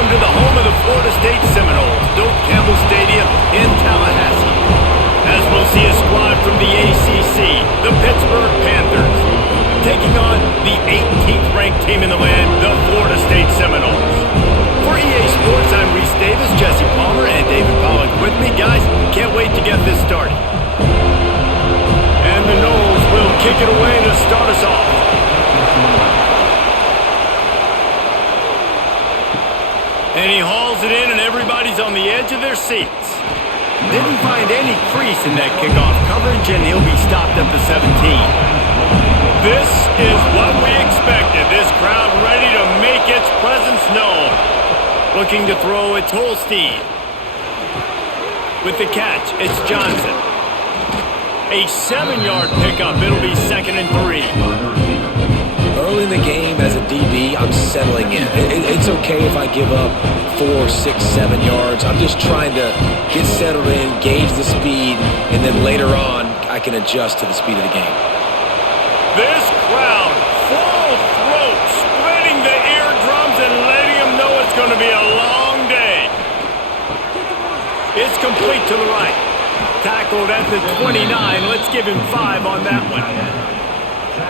welcome to the home of the Florida State Seminoles, Doak Campbell Stadium in Tallahassee. As we'll see a squad from the ACC, the Pittsburgh Panthers, taking on the 18th ranked team in the land, the Florida State Seminoles. For EA Sports, I'm Reese Davis, Jesse Palmer, and David Pollack with me. Guys, can't wait to get this started. And the Noles will kick it away to start us off. And he hauls it in, and everybody's on the edge of their seats. Didn't find any crease in that kickoff coverage, and he'll be stopped at the 17. This is what we expected. This crowd ready to make its presence known. Looking to throw, it's Holstein. With the catch, it's Johnson. A 7-yard pickup. It'll be 2nd and 3. Early in the game, as a DB, I'm settling in. It's okay if I give up 4, 6, 7 yards. I'm just trying to get settled in, gauge the speed, and then later on, I can adjust to the speed of the game. This crowd, full throat, spreading the eardrums and letting them know it's going to be a long day. It's complete to the right. Tackled at the 29. Let's give him 5 on that one.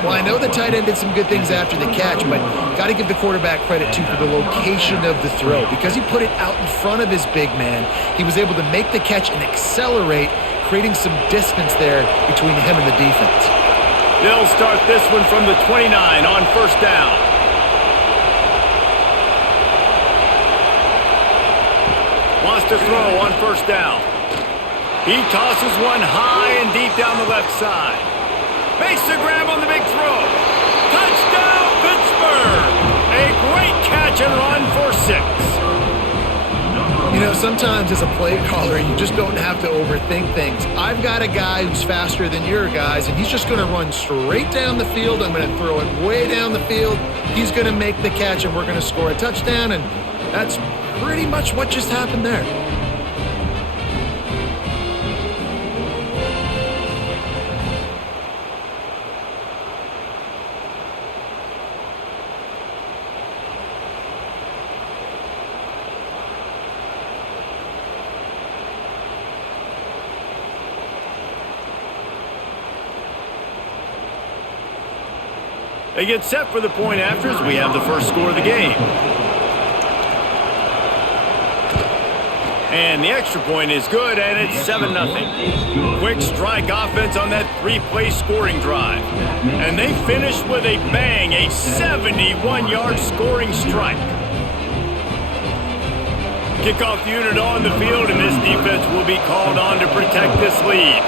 Well, I know the tight end did some good things after the catch, but got to give the quarterback credit, too, for the location of the throw. Because he put it out in front of his big man, he was able to make the catch and accelerate, creating some distance there between him and the defense. They'll start this one from the 29 on 1st down. Wants to throw on 1st down. He tosses one high and deep down the left side. Makes the grab on the big throw. Touchdown, Pittsburgh! A great catch and run for 6. You know, sometimes as a play caller, you just don't have to overthink things. I've got a guy who's faster than your guys, and he's just going to run straight down the field. I'm going to throw it way down the field. He's going to make the catch, and we're going to score a touchdown, and that's pretty much what just happened there. They get set for the point after as we have the first score of the game. And the extra point is good, and it's 7-0. Quick strike offense on that 3-play scoring drive. And they finish with a bang, a 71-yard scoring strike. Kickoff unit on the field, and this defense will be called on to protect this lead.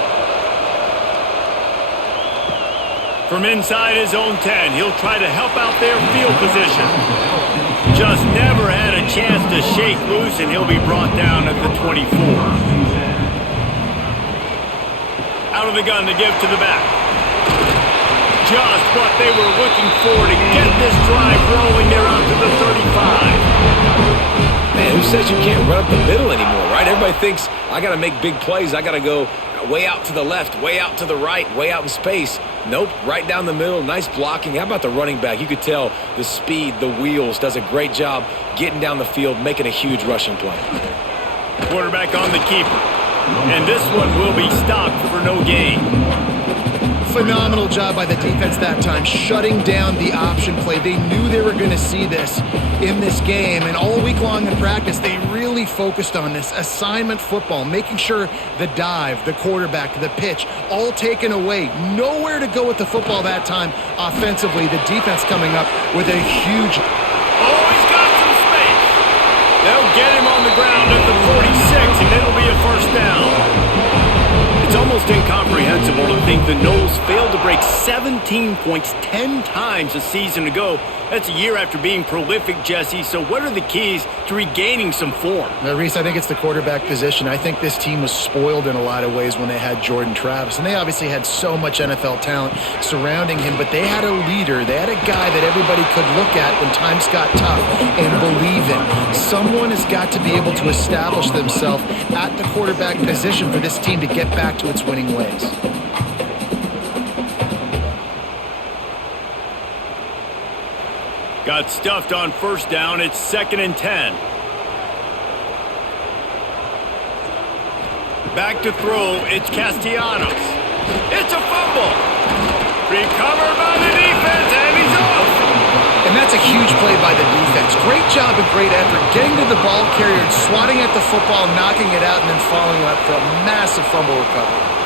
From inside his own 10, he'll try to help out their field position. Just never had a chance to shake loose, and he'll be brought down at the 24. Out of the gun to give to the back. Just what they were looking for to get this drive rolling. They're out to the 35. Man, who says you can't run up the middle anymore, right? Everybody thinks, I got to make big plays. I got to go way out to the left, way out to the right, way out in space. Nope, right down the middle, nice blocking. How about the running back? You could tell the speed, the wheels, does a great job getting down the field, making a huge rushing play. Quarterback on the keeper. And this one will be stopped for no gain. Phenomenal job by the defense that time, shutting down the option play. They knew they were going to see this in this game, and all week long in practice, they really focused on this assignment football, making sure the dive, the quarterback, the pitch, all taken away. Nowhere to go with the football that time offensively. The defense coming up with a huge... Oh, he's got some space. They'll get him on the ground at the 46, and it'll be a 1st down. It's almost incomprehensible to think the Noles failed to break 17 points 10 times a season ago. That's a year after being prolific, Jesse. So what are the keys to regaining some form? Now, Reese, I think it's the quarterback position. I think this team was spoiled in a lot of ways when they had Jordan Travis. And they obviously had so much NFL talent surrounding him, but they had a leader. They had a guy that everybody could look at when times got tough and believe in. Someone has got to be able to establish themselves at the quarterback position for this team to get back to its winning ways. Got stuffed on 1st down. It's 2nd and 10. Back to throw, it's Castellanos. It's a fumble. Recovered by the defense, and he's off. And that's a huge play by the defense. Great job and great effort getting to the ball carrier and swatting at the football, knocking it out, and then following up for a massive fumble recovery.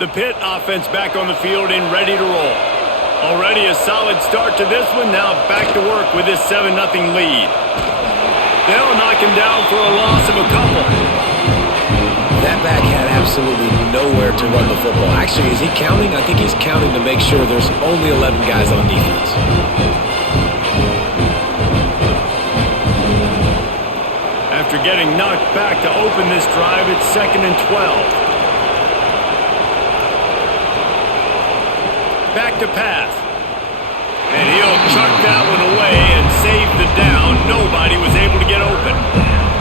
The Pitt offense back on the field and ready to roll. Already a solid start to this one. Now back to work with this 7-0 lead. They'll knock him down for a loss of a couple. That back had absolutely nowhere to run the football. Actually, is he counting? I think he's counting to make sure there's only 11 guys on defense. After getting knocked back to open this drive, it's 2nd and 12. Back to pass. And he'll chuck that one away and save the down. Nobody was able to get open.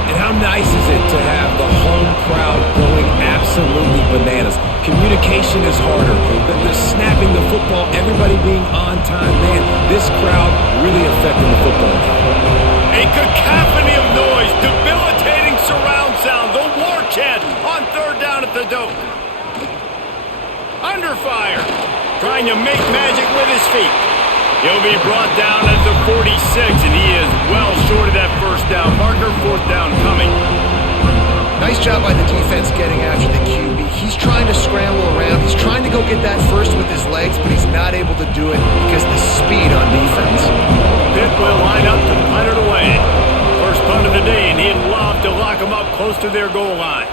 And how nice is it to have the home crowd going absolutely bananas? Communication is harder. The snapping the football, everybody being on time. Man, this crowd really affecting the football game. A cacophony of noise, debilitating surround sound, the war chant on 3rd down at the Doak. Under fire. Trying to make magic with his feet. He'll be brought down at the 46, and he is well short of that 1st down marker. 4th down coming. Nice job by the defense getting after the QB. He's trying to scramble around. He's trying to go get that first with his legs, but he's not able to do it because of the speed on defense. Pitt will line up to punt it away. First punt of the day, and he'd love to lock him up close to their goal line.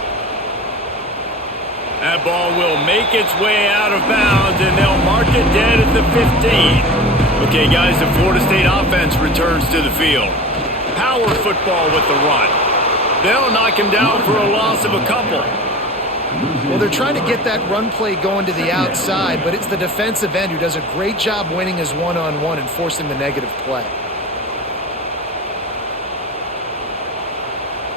That ball will make its way out of bounds, and they'll mark it dead at the 15. Okay, guys, the Florida State offense returns to the field. Power football with the run. They'll knock him down for a loss of a couple. Well, they're trying to get that run play going to the outside, but it's the defensive end who does a great job winning his one-on-one and forcing the negative play.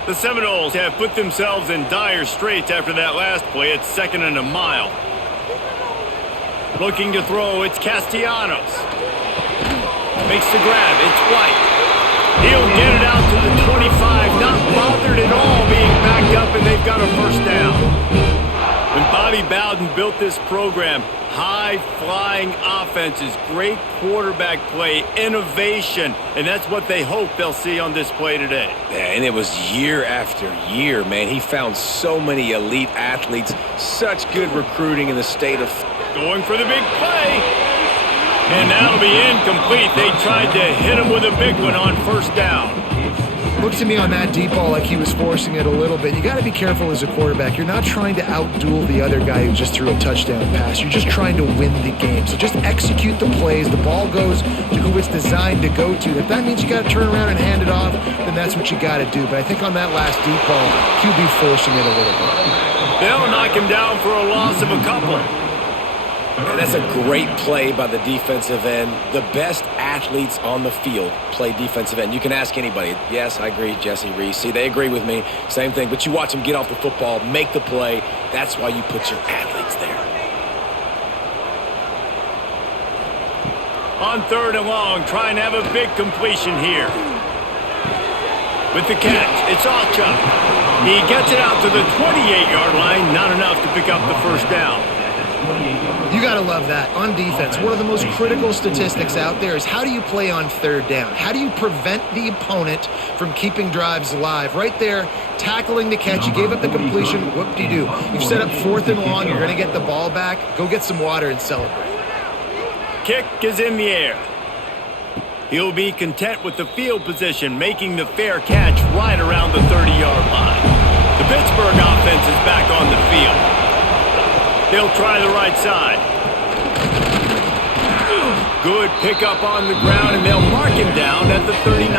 The Seminoles have put themselves in dire straits after that last play. It's 2nd and a mile. Looking to throw, it's Castellanos. Makes the grab, it's White. He'll get it out to the 25, not bothered at all being backed up, and they've got a 1st down. When Bobby Bowden built this program, high-flying offenses, great quarterback play, innovation, and that's what they hope they'll see on display today. Yeah, and it was year after year, man. He found so many elite athletes, such good recruiting in the state of... Going for the big play. And that'll be incomplete. They tried to hit him with a big one on 1st down. Looked to me on that deep ball like he was forcing it a little bit. You got to be careful as a quarterback. You're not trying to outduel the other guy who just threw a touchdown pass. You're just trying to win the game. So just execute the plays. The ball goes to who it's designed to go to. If that means you got to turn around and hand it off, then that's what you got to do. But I think on that last deep ball, QB forcing it a little bit. They'll knock him down for a loss of a couple. And that's a great play by the defensive end. The best athletes on the field play defensive end. You can ask anybody. Yes, I agree, Jesse Reese. See, they agree with me. Same thing. But you watch them get off the football, make the play. That's why you put your athletes there. On 3rd and long, trying to have a big completion here. With the catch, it's Alchuk. He gets it out to the 28-yard line. Not enough to pick up the 1st down. You got to love that. On defense, one of the most critical statistics out there is how do you play on 3rd down? How do you prevent the opponent from keeping drives alive? Right there, tackling the catch. You gave up the completion. Whoop-de-doo. You've set up 4th and long. You're going to get the ball back. Go get some water and celebrate. Kick is in the air. He'll be content with the field position, making the fair catch right around the 30-yard line. The Pittsburgh offense is back on the field. They'll try the right side. Good pickup on the ground, and they'll mark him down at the 39.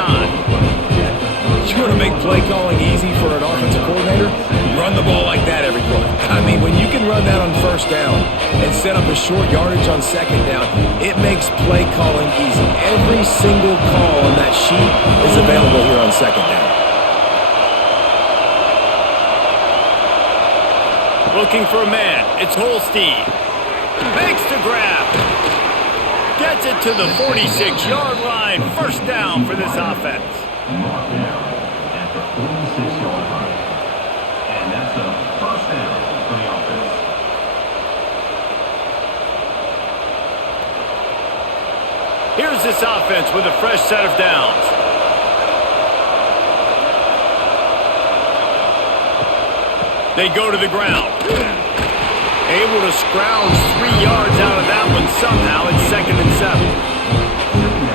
You want to make play calling easy for an offensive coordinator? Run the ball like that every play. I mean, when you can run that on 1st down and set up a short yardage on 2nd down, it makes play calling easy. Every single call on that sheet is available here on 2nd down. Looking for a man. It's Holstein. Makes the grab. Gets it to the 46-yard line. First down for this offense. Mark down at the 46-yard line. And that's a first down for the offense. Here's this offense with a fresh set of downs. They go to the ground. Able to scrounge 3 yards out of that one somehow. It's 2nd and 7.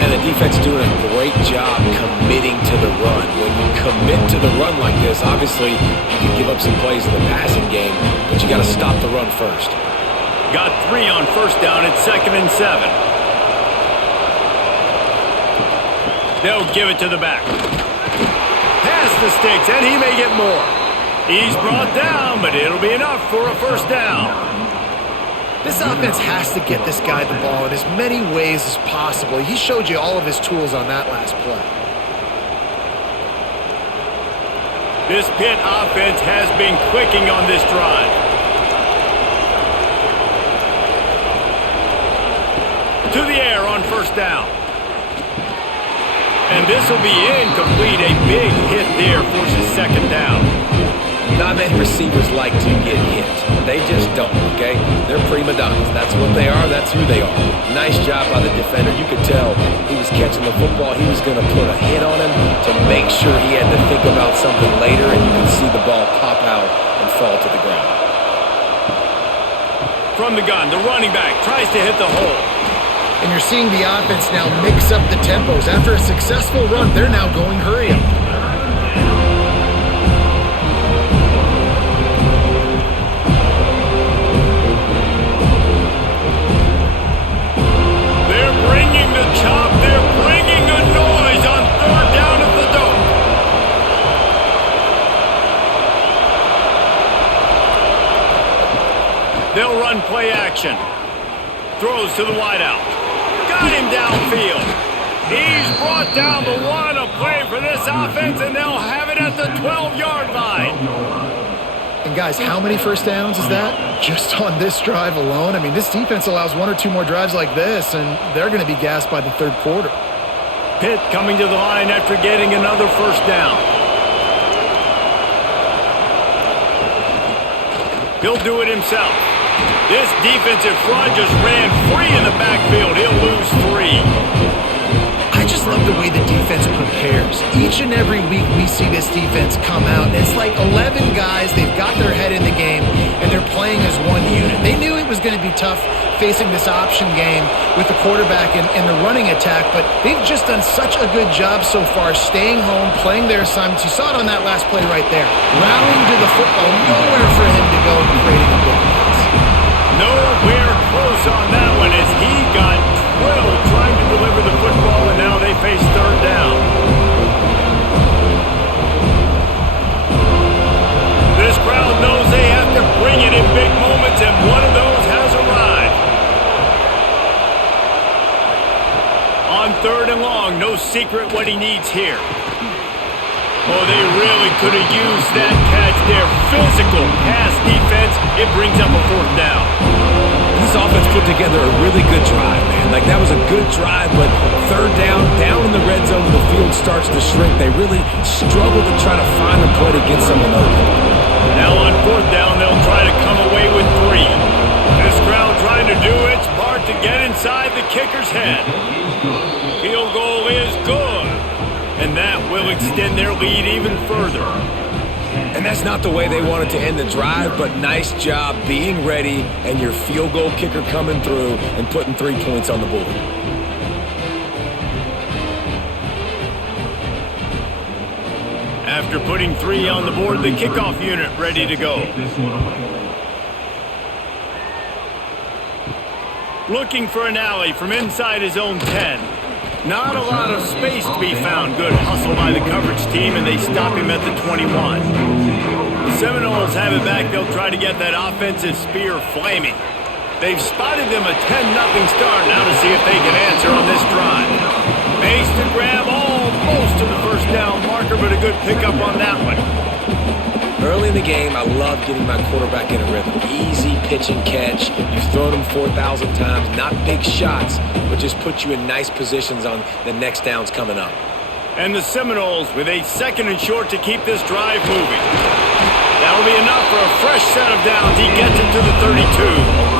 And the defense doing a great job committing to the run. When you commit to the run like this, obviously you can give up some plays in the passing game, but you got to stop the run first. Got 3 on first down. It's 2nd and 7. They'll give it to the back. Pass the sticks, and he may get more. He's brought down, but it'll be enough for a first down. This offense has to get this guy the ball in as many ways as possible. He showed you all of his tools on that last play. This Pitt offense has been clicking on this drive. To the air on first down. And this will be incomplete. A big hit there forces 2nd down. Not many receivers like to get hit. They just don't, okay? They're prima donnas. That's what they are. That's who they are. Nice job by the defender. You could tell he was catching the football. He was going to put a hit on him to make sure he had to think about something later, and you could see the ball pop out and fall to the ground. From the gun, the running back tries to hit the hole. And you're seeing the offense now mix up the tempos. After a successful run, they're now going hurry up. They're bringing the chop. They're bringing a noise on 3rd down at the dope. They'll run play action. Throws to the wideout. Got him downfield. He's brought down the 1, a play for this offense, and they'll have it at the 12-yard line. And guys, how many first downs is that? Just on this drive alone? I mean, this defense allows 1 or 2 more drives like this, and they're going to be gassed by the 3rd quarter. Pitt coming to the line after getting another first down. He'll do it himself. This defensive front just ran free in the backfield. He'll lose 3. I just love the way the defense prepares. Each and every week we see this defense come out, and it's like 11 guys. They've got their head in the game, and they're playing as one unit. They knew it was going to be tough facing this option game with the quarterback and the running attack, but they've just done such a good job so far staying home, playing their assignments. You saw it on that last play right there. Rallying to the football, nowhere for him to go and creating a big pass. Nowhere close on that one as he got drilled trying to deliver the football, and now they face 3rd down. This crowd knows they have to bring it in big moments, and one of those has arrived. On 3rd and long, no secret what he needs here. Oh, they really could have used that catch there. Physical pass defense. It brings up a 4th down. This offense put together a really good drive, man. Like, that was a good drive, but 3rd down in the red zone, the field starts to shrink. They really struggle to try to find a play to get someone open. Now on 4th down, they'll try to come away with 3. This crowd trying to do its part to get inside the kicker's head. Field goal is good. And that will extend their lead even further. And that's not the way they wanted to end the drive, but nice job being ready and your field goal kicker coming through and putting 3 points on the board. After putting 3 on the board, the kickoff unit ready to go. Looking for an alley from inside his own 10. Not a lot of space to be found. Good hustle by the coverage team, and they stop him at the 21. The Seminoles have it back. They'll try to get that offensive spear flaming. They've spotted them a 10-0 start. Now to see if they can answer on this drive. Makes the grab almost to the first down marker, but a good pickup on that one. Early in the game, I love getting my quarterback in a rhythm. Easy pitch and catch. You've thrown them 4,000 times. Not big shots, but just put you in nice positions on the next downs coming up. And the Seminoles with a 2nd and short to keep this drive moving. That'll be enough for a fresh set of downs. He gets it to the 32.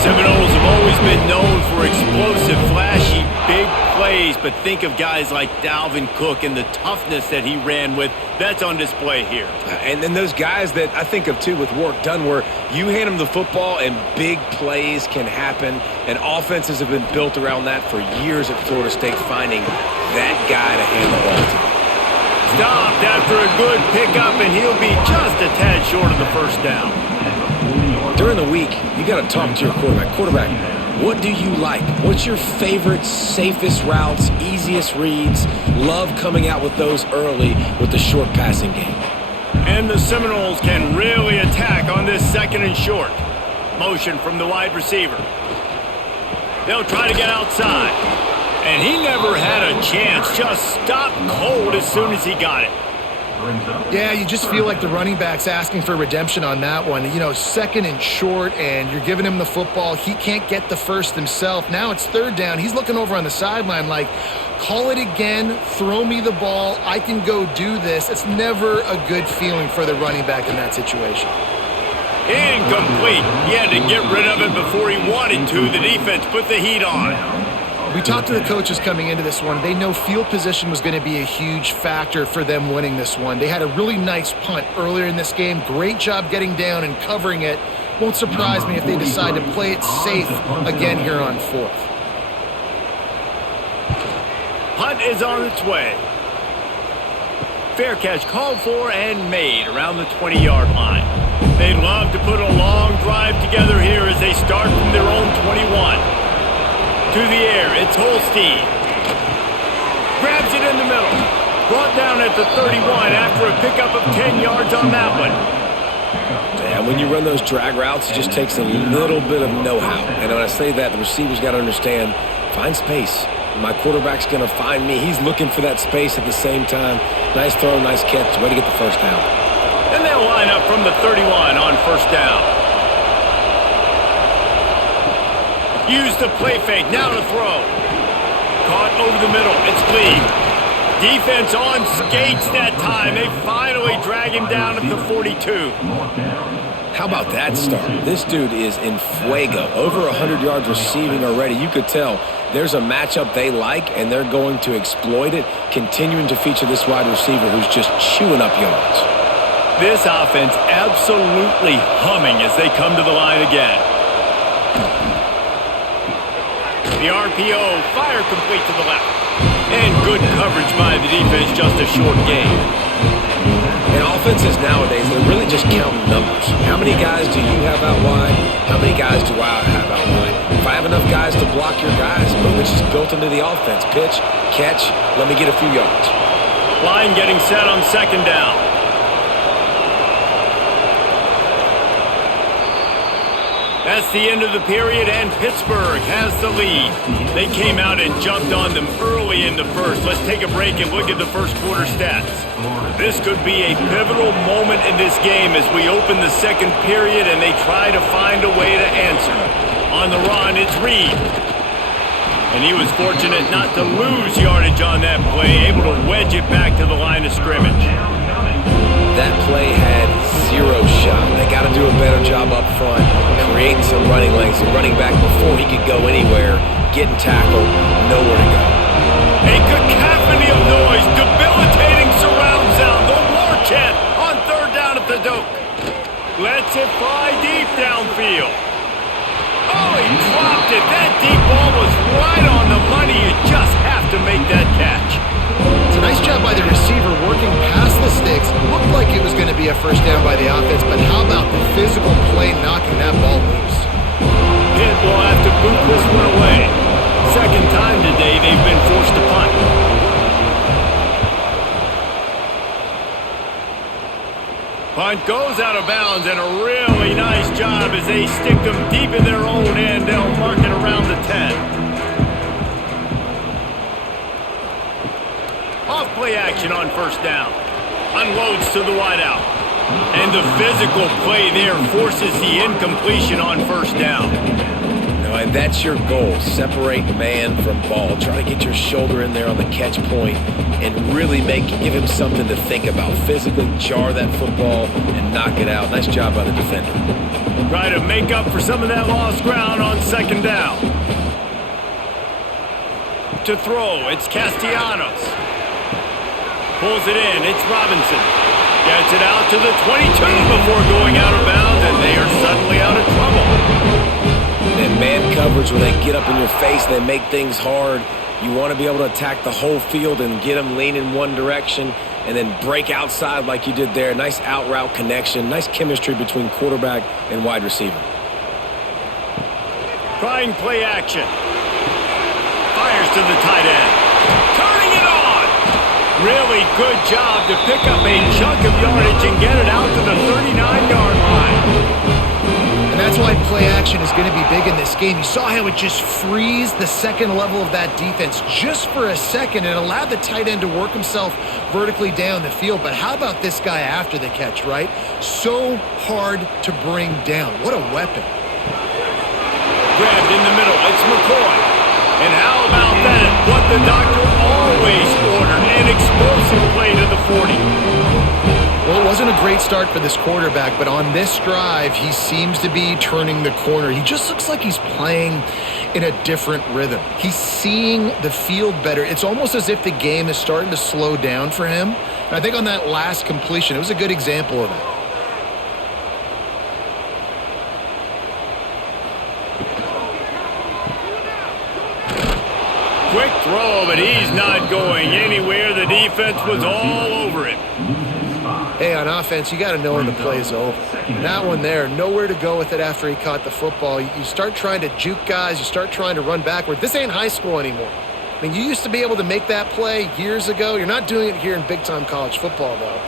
Seminoles have always been known for explosive, flashy, big plays, but think of guys like Dalvin Cook and the toughness that he ran with. That's on display here. And then those guys that I think of, too, with work done, where you hand them the football and big plays can happen, and offenses have been built around that for years at Florida State, finding that guy to hand the ball to. Stopped after a good pickup, and he'll be just a tad short of the first down. During the week, you got to talk to your quarterback. Quarterback, what do you like? What's your favorite, safest routes, easiest reads? Love coming out with those early with the short passing game. And the Seminoles can really attack on this 2nd and short. Motion from the wide receiver. They'll try to get outside. And he never had a chance. Just stopped cold as soon as he got it. Yeah, you just feel like the running back's asking for redemption on that one. 2nd and short, and you're giving him the football. He can't get the first himself. Now it's 3rd down. He's looking over on the sideline like, call it again, throw me the ball, I can go do this. It's never a good feeling for the running back in that situation. Incomplete. He had to get rid of it before he wanted to. The defense put the heat on. We talked to the coaches coming into this one. They know field position was going to be a huge factor for them winning this one. They had a really nice punt earlier in this game. Great job getting down and covering it. Won't surprise me if they decide to play it safe again here on 4th. Punt is on its way. Fair catch called for and made around the 20-yard line. They'd love to put a long drive together here as they start from their own 21. To the air, it's Holstein. Grabs it in the middle. Brought down at the 31 after a pickup of 10 yards on that one. Yeah, when you run those drag routes, it just takes a little bit of know-how. And when I say that, the receiver's got to understand, find space. My quarterback's going to find me. He's looking for that space at the same time. Nice throw, nice catch. Way to get the first down. And they'll line up from the 31 on first down. Use the play fake, now to throw. Caught over the middle, it's clean. Defense on skates that time. They finally drag him down at the 42. How about that start? This dude is in fuego. Over 100 yards receiving already. You could tell there's a matchup they like, and they're going to exploit it, continuing to feature this wide receiver who's just chewing up yards. This offense absolutely humming as they come to the line again. The RPO, fire complete to the left. And good coverage by the defense, just a short gain. In offenses nowadays, they're really just counting numbers. How many guys do you have out wide? How many guys do I have out wide? If I have enough guys to block your guys, boom, it's just built into the offense. Pitch, catch, let me get a few yards. Line getting set on 2nd down. That's the end of the period, and Pittsburgh has the lead. They came out and jumped on them early in the first. Let's take a break and look at the first quarter stats. This could be a pivotal moment in this game as we open the 2nd period and they try to find a way to answer. On the run, it's Reed. And he was fortunate not to lose yardage on that play, able to wedge it back to the line of scrimmage. That play had 0 shot. They got to do a better job up front, creating some running lanes. The running back, before he could go anywhere, getting tackled, nowhere to go. A cacophony of noise, debilitating surround sound, the war chant on 3rd down at the Doak. Lets it fly deep downfield. Oh, he dropped it. That deep ball was right on the money. You just have to make that catch. It's a nice job by the receiver working past the sticks. Looked like it was going to be a first down by the offense, but how about the physical play knocking that ball loose? Pitt will have to boot this one away. 2nd time today they've been forced to punt. Punt goes out of bounds, and a really nice job as they stick them deep in their own end. They'll mark it around the 10. Off play action on first down. Unloads to the wideout. And the physical play there forces the incompletion on first down. And that's your goal. Separate man from ball. Try to get your shoulder in there on the catch point and really give him something to think about. Physically jar that football and knock it out. Nice job by the defender. Try to make up for some of that lost ground on second down. To throw, it's Castellanos. Pulls it in, it's Robinson. Gets it out to the 22 before going out of bounds, and they are suddenly out of trouble. And man coverage, when they get up in your face, they make things hard. You want to be able to attack the whole field and get them lean in one direction and then break outside like you did there. Nice out route connection, nice chemistry between quarterback and wide receiver. Trying play action. Fires to the tight end. Turning it on. Really good job to pick up a chunk of yardage and get it out to the 39-yard line. And that's why play action is going to be big in this game. You saw how it just frees the second level of that defense just for a second and allowed the tight end to work himself vertically down the field. But how about this guy after the catch, right? So hard to bring down. What a weapon. Grabbed in the middle. It's McCoy. And how about that? What the doctor always ordered. An explosive play to the 40. Well, it wasn't a great start for this quarterback, but on this drive, he seems to be turning the corner. He just looks like he's playing in a different rhythm. He's seeing the field better. It's almost as if the game is starting to slow down for him. And I think on that last completion, it was a good example of that. Quick throw, but he's not going anywhere. The defense was all over him. Hey, on offense, you got to know when the play is over. That one there, nowhere to go with it after he caught the football. You start trying to juke guys. You start trying to run backward. This ain't high school anymore. I mean, you used to be able to make that play years ago. You're not doing it here in big-time college football, though.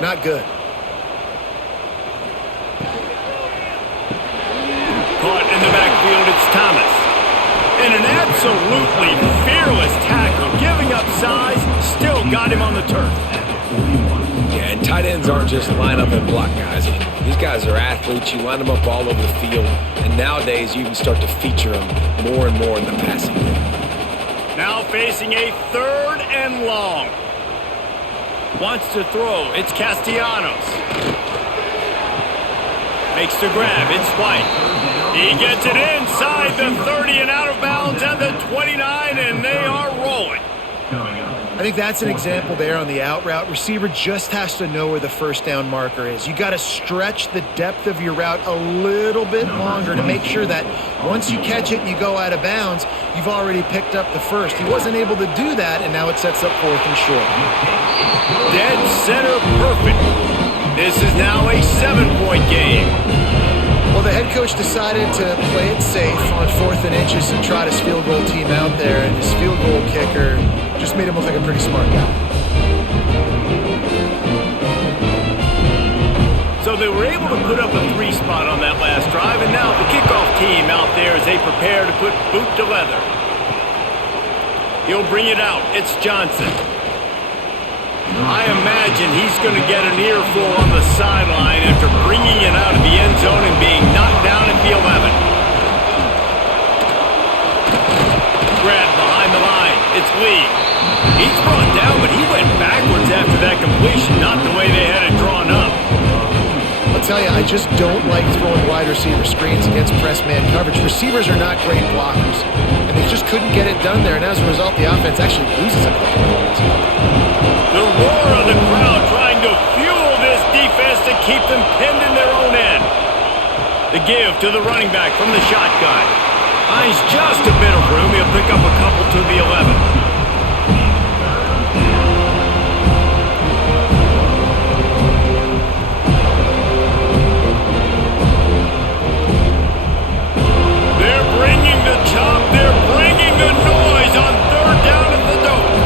Not good. Caught in the backfield, it's Thomas. And an absolutely fearless tackle, giving up size, still got him on the turf. Yeah, and tight ends aren't just line up and block guys anymore. These guys are athletes. You line them up all over the field. And nowadays, you can start to feature them more and more in the passing game. Now facing a 3rd and long. Wants to throw. It's Castellanos. Makes the grab. It's White. He gets it inside the 30 and out of bounds at the 29, and they are rolling. I think that's an example there on the out route. Receiver just has to know where the first down marker is. You got to stretch the depth of your route a little bit longer to make sure that once you catch it and you go out of bounds, you've already picked up the first. He wasn't able to do that, and now it sets up 4th and short. Dead center perfect. This is now a 7-point game. Well, the head coach decided to play it safe on 4th and inches and trot his field goal team out there, and his field goal kicker just made him look like a pretty smart guy. So they were able to put up a 3 spot on that last drive, and now the kickoff team out there as they prepare to put boot to leather. He'll bring it out. It's Johnson. I imagine he's going to get an earful on the sideline after bringing it out of the end zone and being knocked down at the 11. Grab behind the line. It's Lee. He's brought down, but he went backwards after that completion, not the way they had it drawn up. I'll tell you, I just don't like throwing wide receiver screens against press man coverage. Receivers are not great blockers, and they just couldn't get it done there, and as a result, the offense actually loses a couple of points. The roar of the crowd trying to fuel this defense to keep them pinned in their own end. The give to the running back from the shotgun. Finds just a bit of room. He'll pick up a couple to the 11. They're bringing the chop. They're bringing the noise on 3rd down at the dope.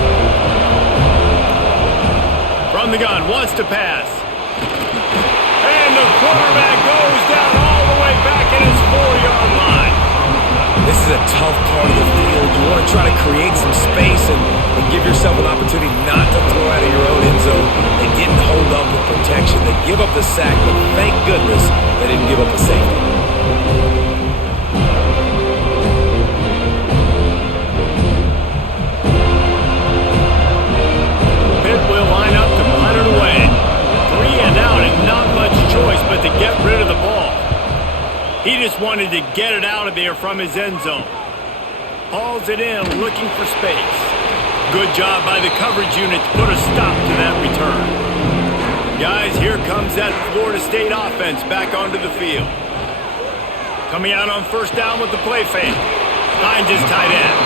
From the gun, wants to pass. And the quarterback goes down all the way back at his 4-yard line. This is a tough part of the field. You want to try to create some space, and the but give yourself an opportunity not to throw out of your own end zone. They didn't hold up with protection. They give up the sack, but thank goodness they didn't give up the safety. Pitt will line up to punt it away. 3 and out and not much choice but to get rid of the ball. He just wanted to get it out of there from his end zone. Hauls it in, looking for space. Good job by the coverage unit to put a stop to that return. Guys, here comes that Florida State offense back onto the field. Coming out on first down with the play fake. Finds his tight end.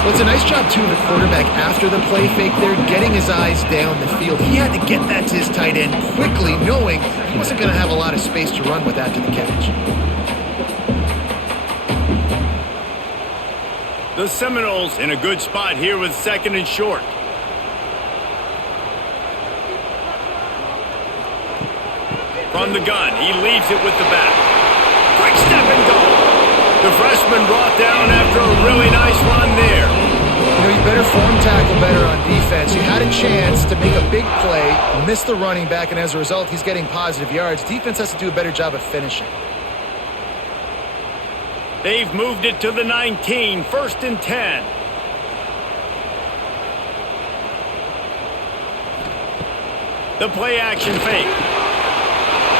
Well, it's a nice job, too, of the quarterback after the play fake there, getting his eyes down the field. He had to get that to his tight end quickly, knowing he wasn't going to have a lot of space to run with after the catch. The Seminoles in a good spot here with 2nd and short. From the gun, he leaves it with the back. Quick step and go. The freshman brought down after a really nice run there. You know, you better form tackle better on defense. You had a chance to make a big play, miss the running back, and as a result, he's getting positive yards. Defense has to do a better job of finishing. They've moved it to the 19, 1st and 10. The play action fake.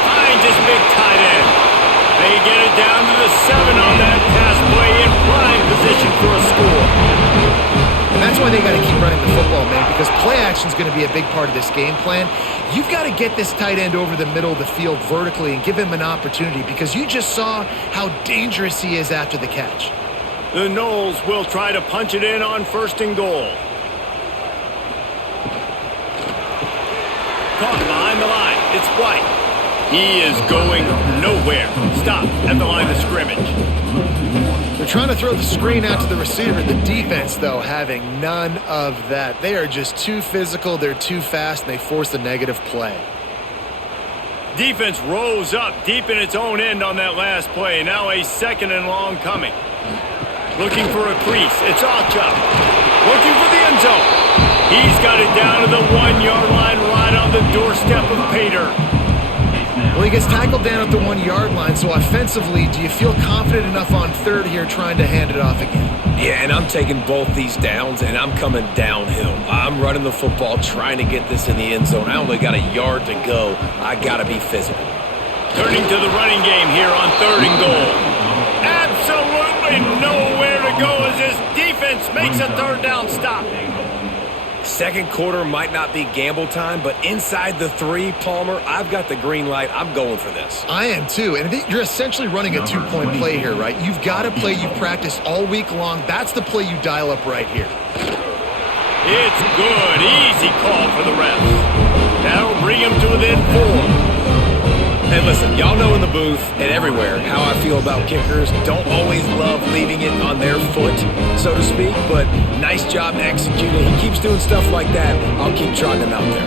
Finds his big tight end. They get it down to the 7 on that pass play in prime position for a score. And that's why they got to keep running the football, man, because play action is going to be a big part of this game plan. You've got to get this tight end over the middle of the field vertically and give him an opportunity because you just saw how dangerous he is after the catch. The Noles will try to punch it in on 1st and goal. Caught behind the line. It's White. He is going nowhere. Stop at the line of scrimmage. They're trying to throw the screen out to the receiver. The defense, though, having none of that. They are just too physical, they're too fast, and they force the negative play. Defense rose up deep in its own end on that last play. Now a 2nd and long coming. Looking for a crease. It's Alchuk. Looking for the end zone. He's got it down to the 1-yard line right on the doorstep of Pater. Well, he gets tackled down at the 1-yard line, so offensively, do you feel confident enough on 3rd here trying to hand it off again? Yeah, and I'm taking both these downs, and I'm coming downhill. I'm running the football, trying to get this in the end zone. I only got a yard to go. I got to be physical. Turning to the running game here on 3rd and goal. Absolutely nowhere to go as this defense makes a 3rd down stop. 2nd quarter might not be gamble time, but inside the 3, Palmer, I've got the green light. I'm going for this. I am too, and you're essentially running a 2-point play here, right? You've got a play you've practiced all week long. That's the play you dial up right here. It's good. Easy call for the refs. That'll bring him to within 4. Hey, listen, y'all know in the booth and everywhere how I feel about kickers. Don't always love leaving it on their foot, so to speak, but nice job executing. He keeps doing stuff like that. I'll keep trotting him out there.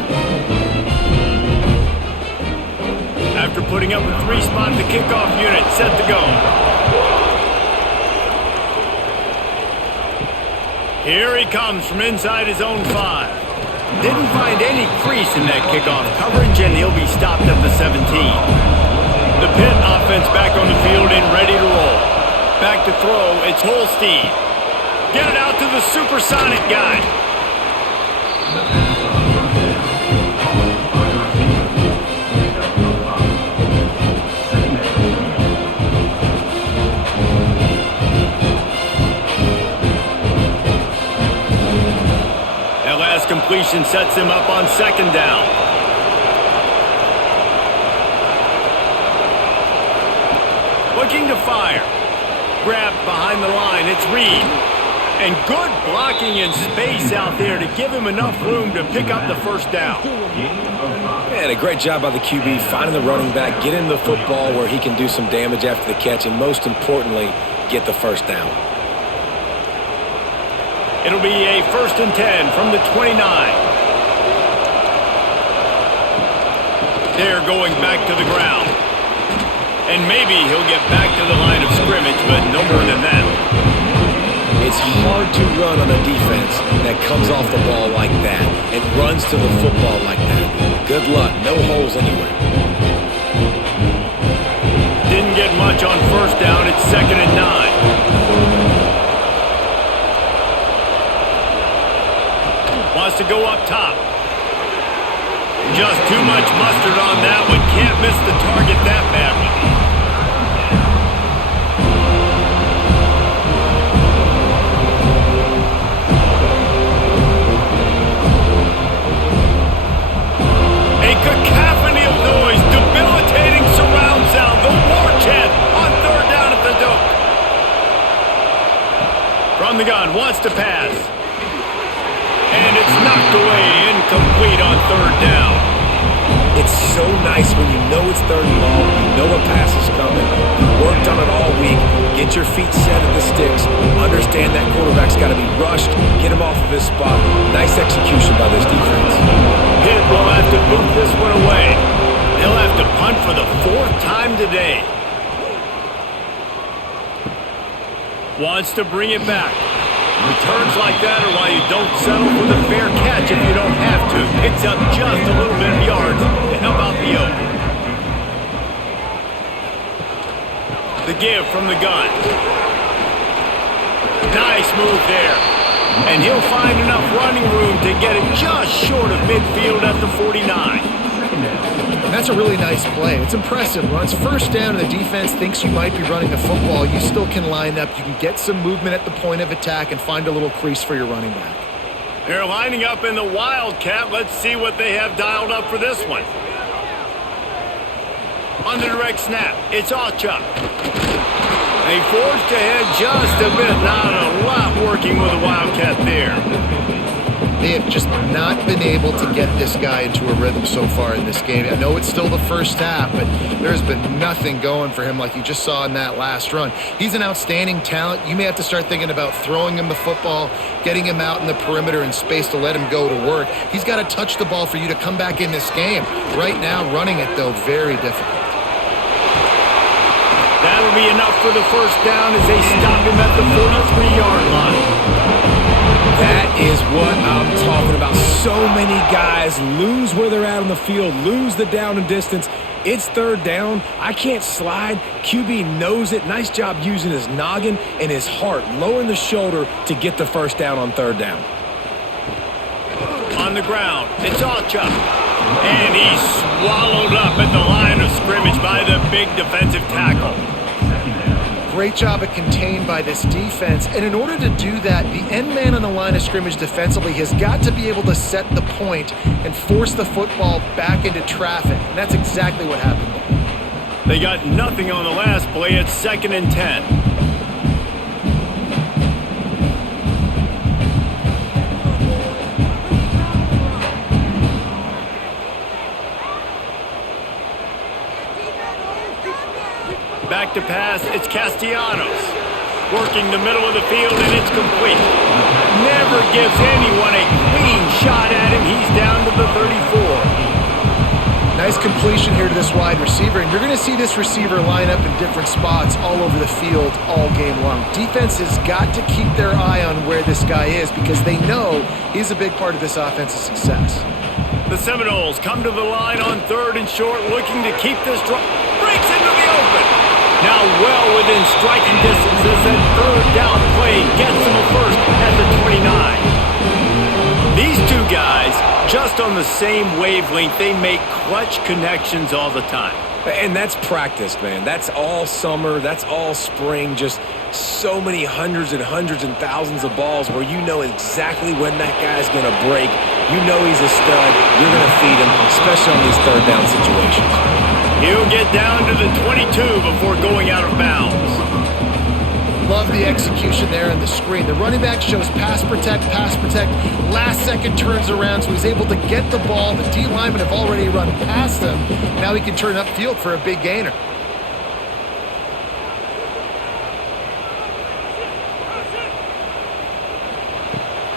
After putting up a 3-spot, the kickoff unit set to go. Here he comes from inside his own 5. Didn't find any crease in that kickoff coverage, and he'll be stopped at the 17. The Pitt offense back on the field and ready to roll. Back to throw, it's Holstein. Get it out to the supersonic guy. Completion sets him up on 2nd down. Looking to fire. Grabbed behind the line. It's Reed. And good blocking in space out there to give him enough room to pick up the 1st down. Man, a great job by the QB finding the running back, getting the football where he can do some damage after the catch, and most importantly, get the 1st down. It'll be a 1st and 10 from the 29. They're going back to the ground. And maybe he'll get back to the line of scrimmage, but no more than that. It's hard to run on a defense that comes off the ball like that and runs to the football like that. Good luck. No holes anywhere. Didn't get much on first down. It's 2nd and 9. Wants to go up top. Just too much mustard on that one. Can't miss the target that badly. A cacophony of noise, debilitating surround sound. The war chant on 3rd down at the dope. From the gun, wants to pass. And it's knocked away, incomplete on 3rd down. It's so nice when you know it's 3rd and long, you know a pass is coming, you worked on it all week, get your feet set at the sticks, understand that quarterback's got to be rushed, get him off of his spot. Nice execution by this defense. Pitt will have to boot this one away. They'll have to punt for the 4th time today. Wants to bring it back. Returns like that are why you don't settle for the fair catch if you don't have to. Picks up just a little bit of yards to help out the yoke. The give from the gun. Nice move there. And he'll find enough running room to get it just short of midfield at the 49. That's a really nice play. It's impressive. When it's 1st down and the defense thinks you might be running the football, you still can line up. You can get some movement at the point of attack and find a little crease for your running back. They're lining up in the Wildcat. Let's see what they have dialed up for this one. On the direct snap, it's Alchuk. They forged ahead just a bit. Not a lot working with the Wildcat there. They have just not been able to get this guy into a rhythm so far in this game. I know it's still the first half, but there's been nothing going for him like you just saw in that last run. He's an outstanding talent. You may have to start thinking about throwing him the football, getting him out in the perimeter in space to let him go to work. He's got to touch the ball for you to come back in this game. Right now, running it, though, very difficult. That'll be enough for the 1st down as they stop him at the 43-yard line. That is what I'm talking about. So many guys lose where they're at on the field, lose the down and distance. It's 3rd down. I can't slide. QB knows it. Nice job using his noggin and his heart, lowering the shoulder to get the 1st down on 3rd down. On the ground, it's Alchuk. And he's swallowed up at the line of scrimmage by the big defensive tackle. Great job at contained by this defense. And in order to do that, the end man on the line of scrimmage defensively has got to be able to set the point and force the football back into traffic. And that's exactly what happened. They got nothing on the last play. It's 2nd and 10. Back to pass, it's Castellanos. Working the middle of the field, and it's complete. Never gives anyone a clean shot at him. He's down to the 34. Nice completion here to this wide receiver, and you're going to see this receiver line up in different spots all over the field all game long. Defense has got to keep their eye on where this guy is because they know he's a big part of this offense's success. The Seminoles come to the line on 3rd and short, looking to keep this drive. Breaks into the open. Now well within striking distance as that 3rd down play gets him a 1st at the 29. These two guys, just on the same wavelength, they make clutch connections all the time. And that's practice, man. That's all summer. That's all spring. Just so many hundreds and thousands of balls where you know exactly when that guy's going to break. You know he's a stud. You're going to feed him, especially on these 3rd down situations. He'll get down to the 22 before going out of bounds. Love the execution there on the screen. The running back shows pass protect. Last second turns around, so he's able to get the ball. The D linemen have already run past him. Now he can turn upfield for a big gainer.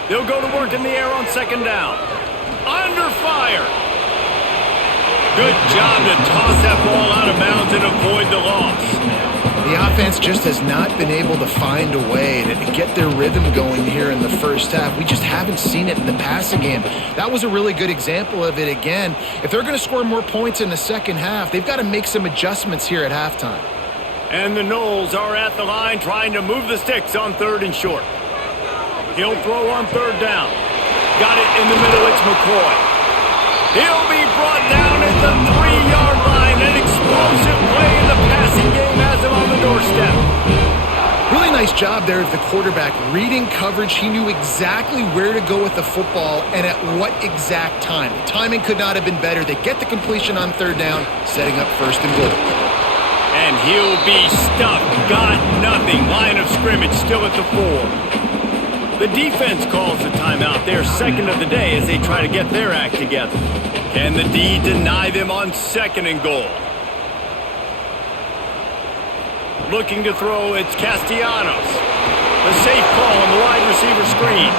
They'll go to work in the air on 2nd down. Under fire. Good job to toss that ball out of bounds and avoid the loss. The defense just has not been able to find a way to get their rhythm going here in the first half. We just haven't seen it in the passing game. That was a really good example of it again. If they're going to score more points in the second half, they've got to make some adjustments here at halftime. And the Knowles are at the line trying to move the sticks on 3rd and short. He'll throw on 3rd down. Got it in the middle. It's McCoy. He'll be brought down at the 3-yard line. An explosive play in the passing game has him on the doorstep. Really nice job there of the quarterback reading coverage. He knew exactly where to go with the football and at what exact time. The timing could not have been better. They get the completion on 3rd down, setting up 1st and goal. And he'll be stuffed. Got nothing. Line of scrimmage still at the 4. The defense calls the timeout. Their 2nd of the day as they try to get their act together. Can the D deny them on 2nd and goal? Looking to throw, it's Castellanos. The safe call on the wide receiver screen.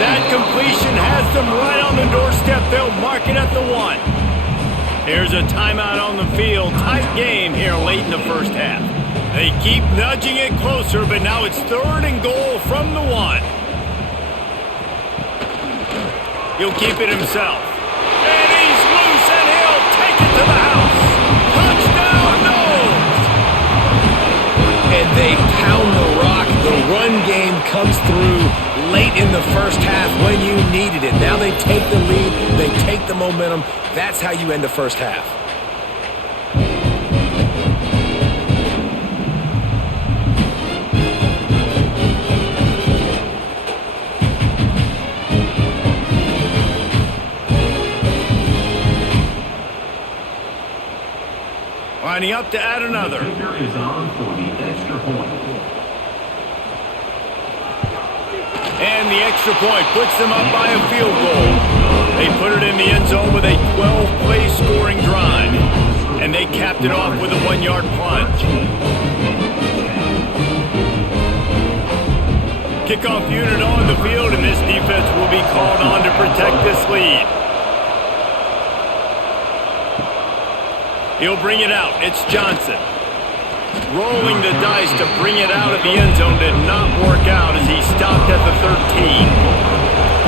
That completion has them right on the doorstep. They'll mark it at the 1. Here's a timeout on the field. Tight game here late in the first half. They keep nudging it closer, but now it's 3rd and goal from the 1. He'll keep it himself. And he's loose, and he'll take it to the house. Touchdown, Knowles! And they pound the rock. The run game comes through late in the first half when you needed it. Now they take the lead. They take the momentum. That's how you end the first half. Lining up to add another. The kicker is on for the extra point. And the extra point puts them up by a field goal. They put it in the end zone with a 12-play scoring drive. And they capped it off with a 1-yard plunge. Kickoff unit on the field, and this defense will be called on to protect this lead. He'll bring it out. It's Johnson. Rolling the dice to bring it out of the end zone did not work out as he stopped at the 13.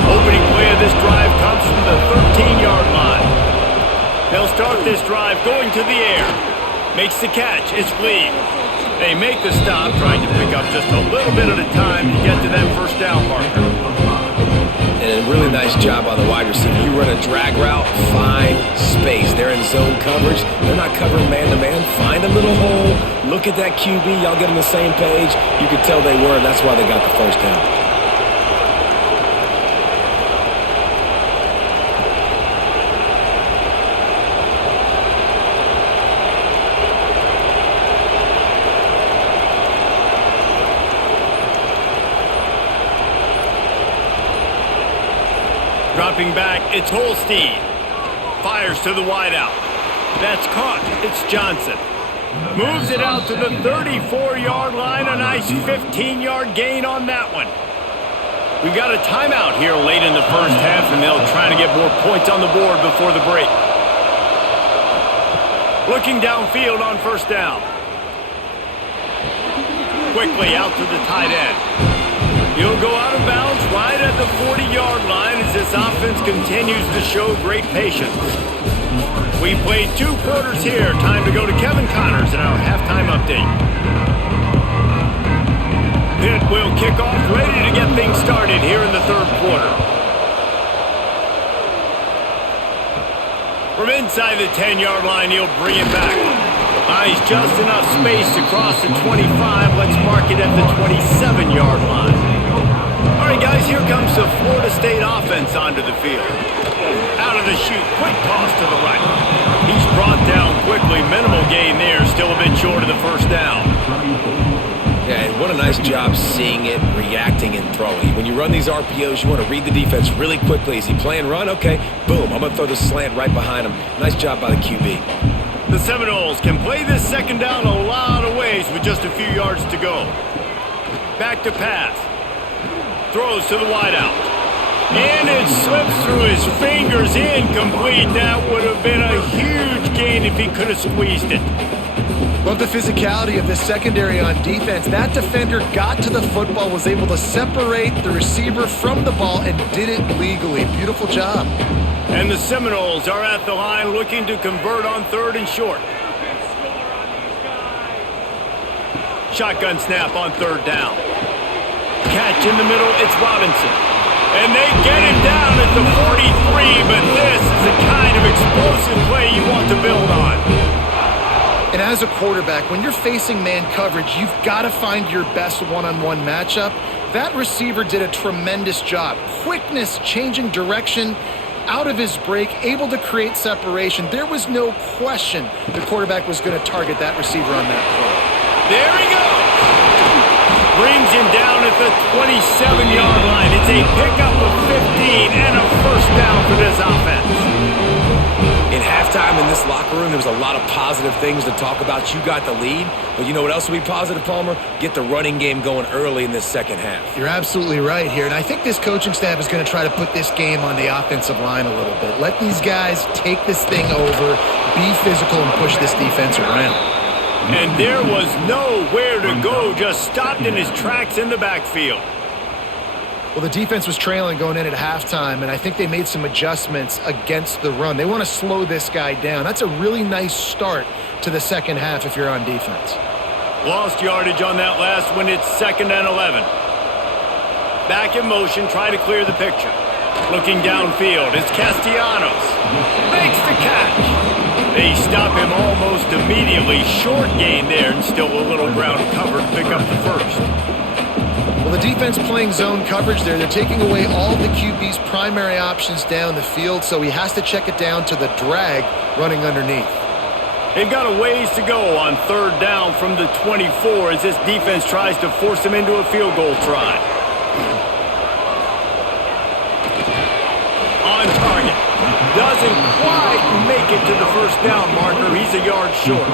Opening play of this drive comes from the 13-yard line. They'll start this drive going to the air. Makes the catch. It's Lee. They make the stop, trying to pick up just a little bit at a time to get to that 1st down marker. And a really nice job on the wide receiver. You run a drag route, find space. They're in zone coverage. They're not covering man-to-man. Find a little hole. Look at that QB. Y'all get on the same page. You could tell they were, and that's why they got the 1st down. Dropping back, it's Holstein. Fires to the wideout. That's caught. It's Johnson. Moves it out to the 34-yard line. A nice 15-yard gain on that one. We've got a timeout here late in the first half, and they'll try to get more points on the board before the break. Looking downfield on 1st down. Quickly out to the tight end. He'll go out of bounds right at the 40-yard line as this offense continues to show great patience. We played 2 quarters here. Time to go to Kevin Connors in our halftime update. Pitt will kick off, ready to get things started here in the 3rd quarter. From inside the 10-yard line, he'll bring it back. He's just enough space to cross the 25. Let's mark it at the 27-yard line. All right, guys, here comes the Florida State offense onto the field. Out of the chute, quick toss to the right. He's brought down quickly. Minimal gain there, still a bit short of the 1st down. Yeah, and what a nice job seeing it, reacting, and throwing. When you run these RPOs, you want to read the defense really quickly. Is he playing run? Okay, boom, I'm going to throw the slant right behind him. Nice job by the QB. The Seminoles can play this 2nd down a lot of ways with just a few yards to go. Back to pass. Throws to the wideout. And it slips through his fingers, incomplete. That would have been a huge gain if he could have squeezed it. Love the physicality of this secondary on defense. That defender got to the football, was able to separate the receiver from the ball, and did it legally. Beautiful job. And the Seminoles are at the line looking to convert on 3rd and short. Shotgun snap on 3rd down. Catch in the middle, it's Robinson. And they get him down at the 43, but this is the kind of explosive play you want to build on. And as a quarterback, when you're facing man coverage, you've got to find your best one-on-one matchup. That receiver did a tremendous job. Quickness, changing direction, out of his break, able to create separation. There was no question the quarterback was going to target that receiver on that play. There he goes. Brings him down at the 27-yard line. It's a pickup of 15 and a first down for this offense. In halftime in this locker room, there was a lot of positive things to talk about. You got the lead, but you know what else will be positive, Palmer? Get the running game going early in this second half. You're absolutely right here, and I think this coaching staff is going to try to put this game on the offensive line a little bit. Let these guys take this thing over, be physical, and push this defense around. And there was nowhere to go, just stopped in his tracks in the backfield. Well, the defense was trailing going in at halftime, and I think they made some adjustments against the run. They want to slow this guy down. That's a really nice start to the second half if you're on defense. Lost yardage on that last one. It's 2nd and 11. Back in motion, try to clear the picture. Looking downfield, it's Castellanos. Makes the catch. They stop him almost immediately. Short gain there, and still a little ground cover to pick up the first. Well, the defense playing zone coverage there. They're taking away all the QB's primary options down the field, so he has to check it down to the drag running underneath. They've got a ways to go on 3rd down from the 24 as this defense tries to force him into a field goal try. On target. Doesn't quite make it to the first down marker. He's a yard short.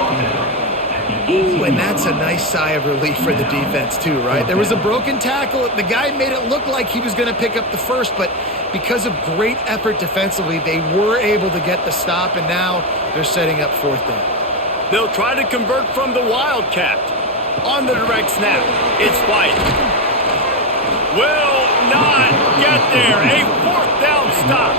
Ooh, and that's a nice sigh of relief for the defense too, right? There was a broken tackle. The guy made it look like he was going to pick up the first, but because of great effort defensively, they were able to get the stop, and now they're setting up 4th down. They'll try to convert from the Wildcat. On the direct snap, it's White. Will not get there. A 4th down stop.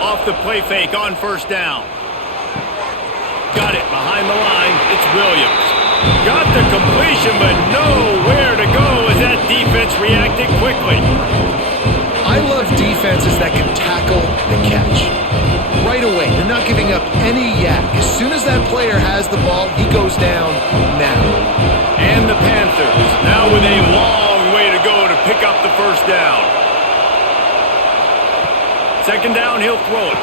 Off the play fake on 1st down. Got it behind the line. It's Williams. Got the completion, but nowhere to go as that defense reacted quickly. I love defenses that can tackle the catch. Right away, they're not giving up any yak. As soon as that player has the ball, he goes down now. And the Panthers now with a long way to go to pick up the first down. 2nd down, he'll throw it.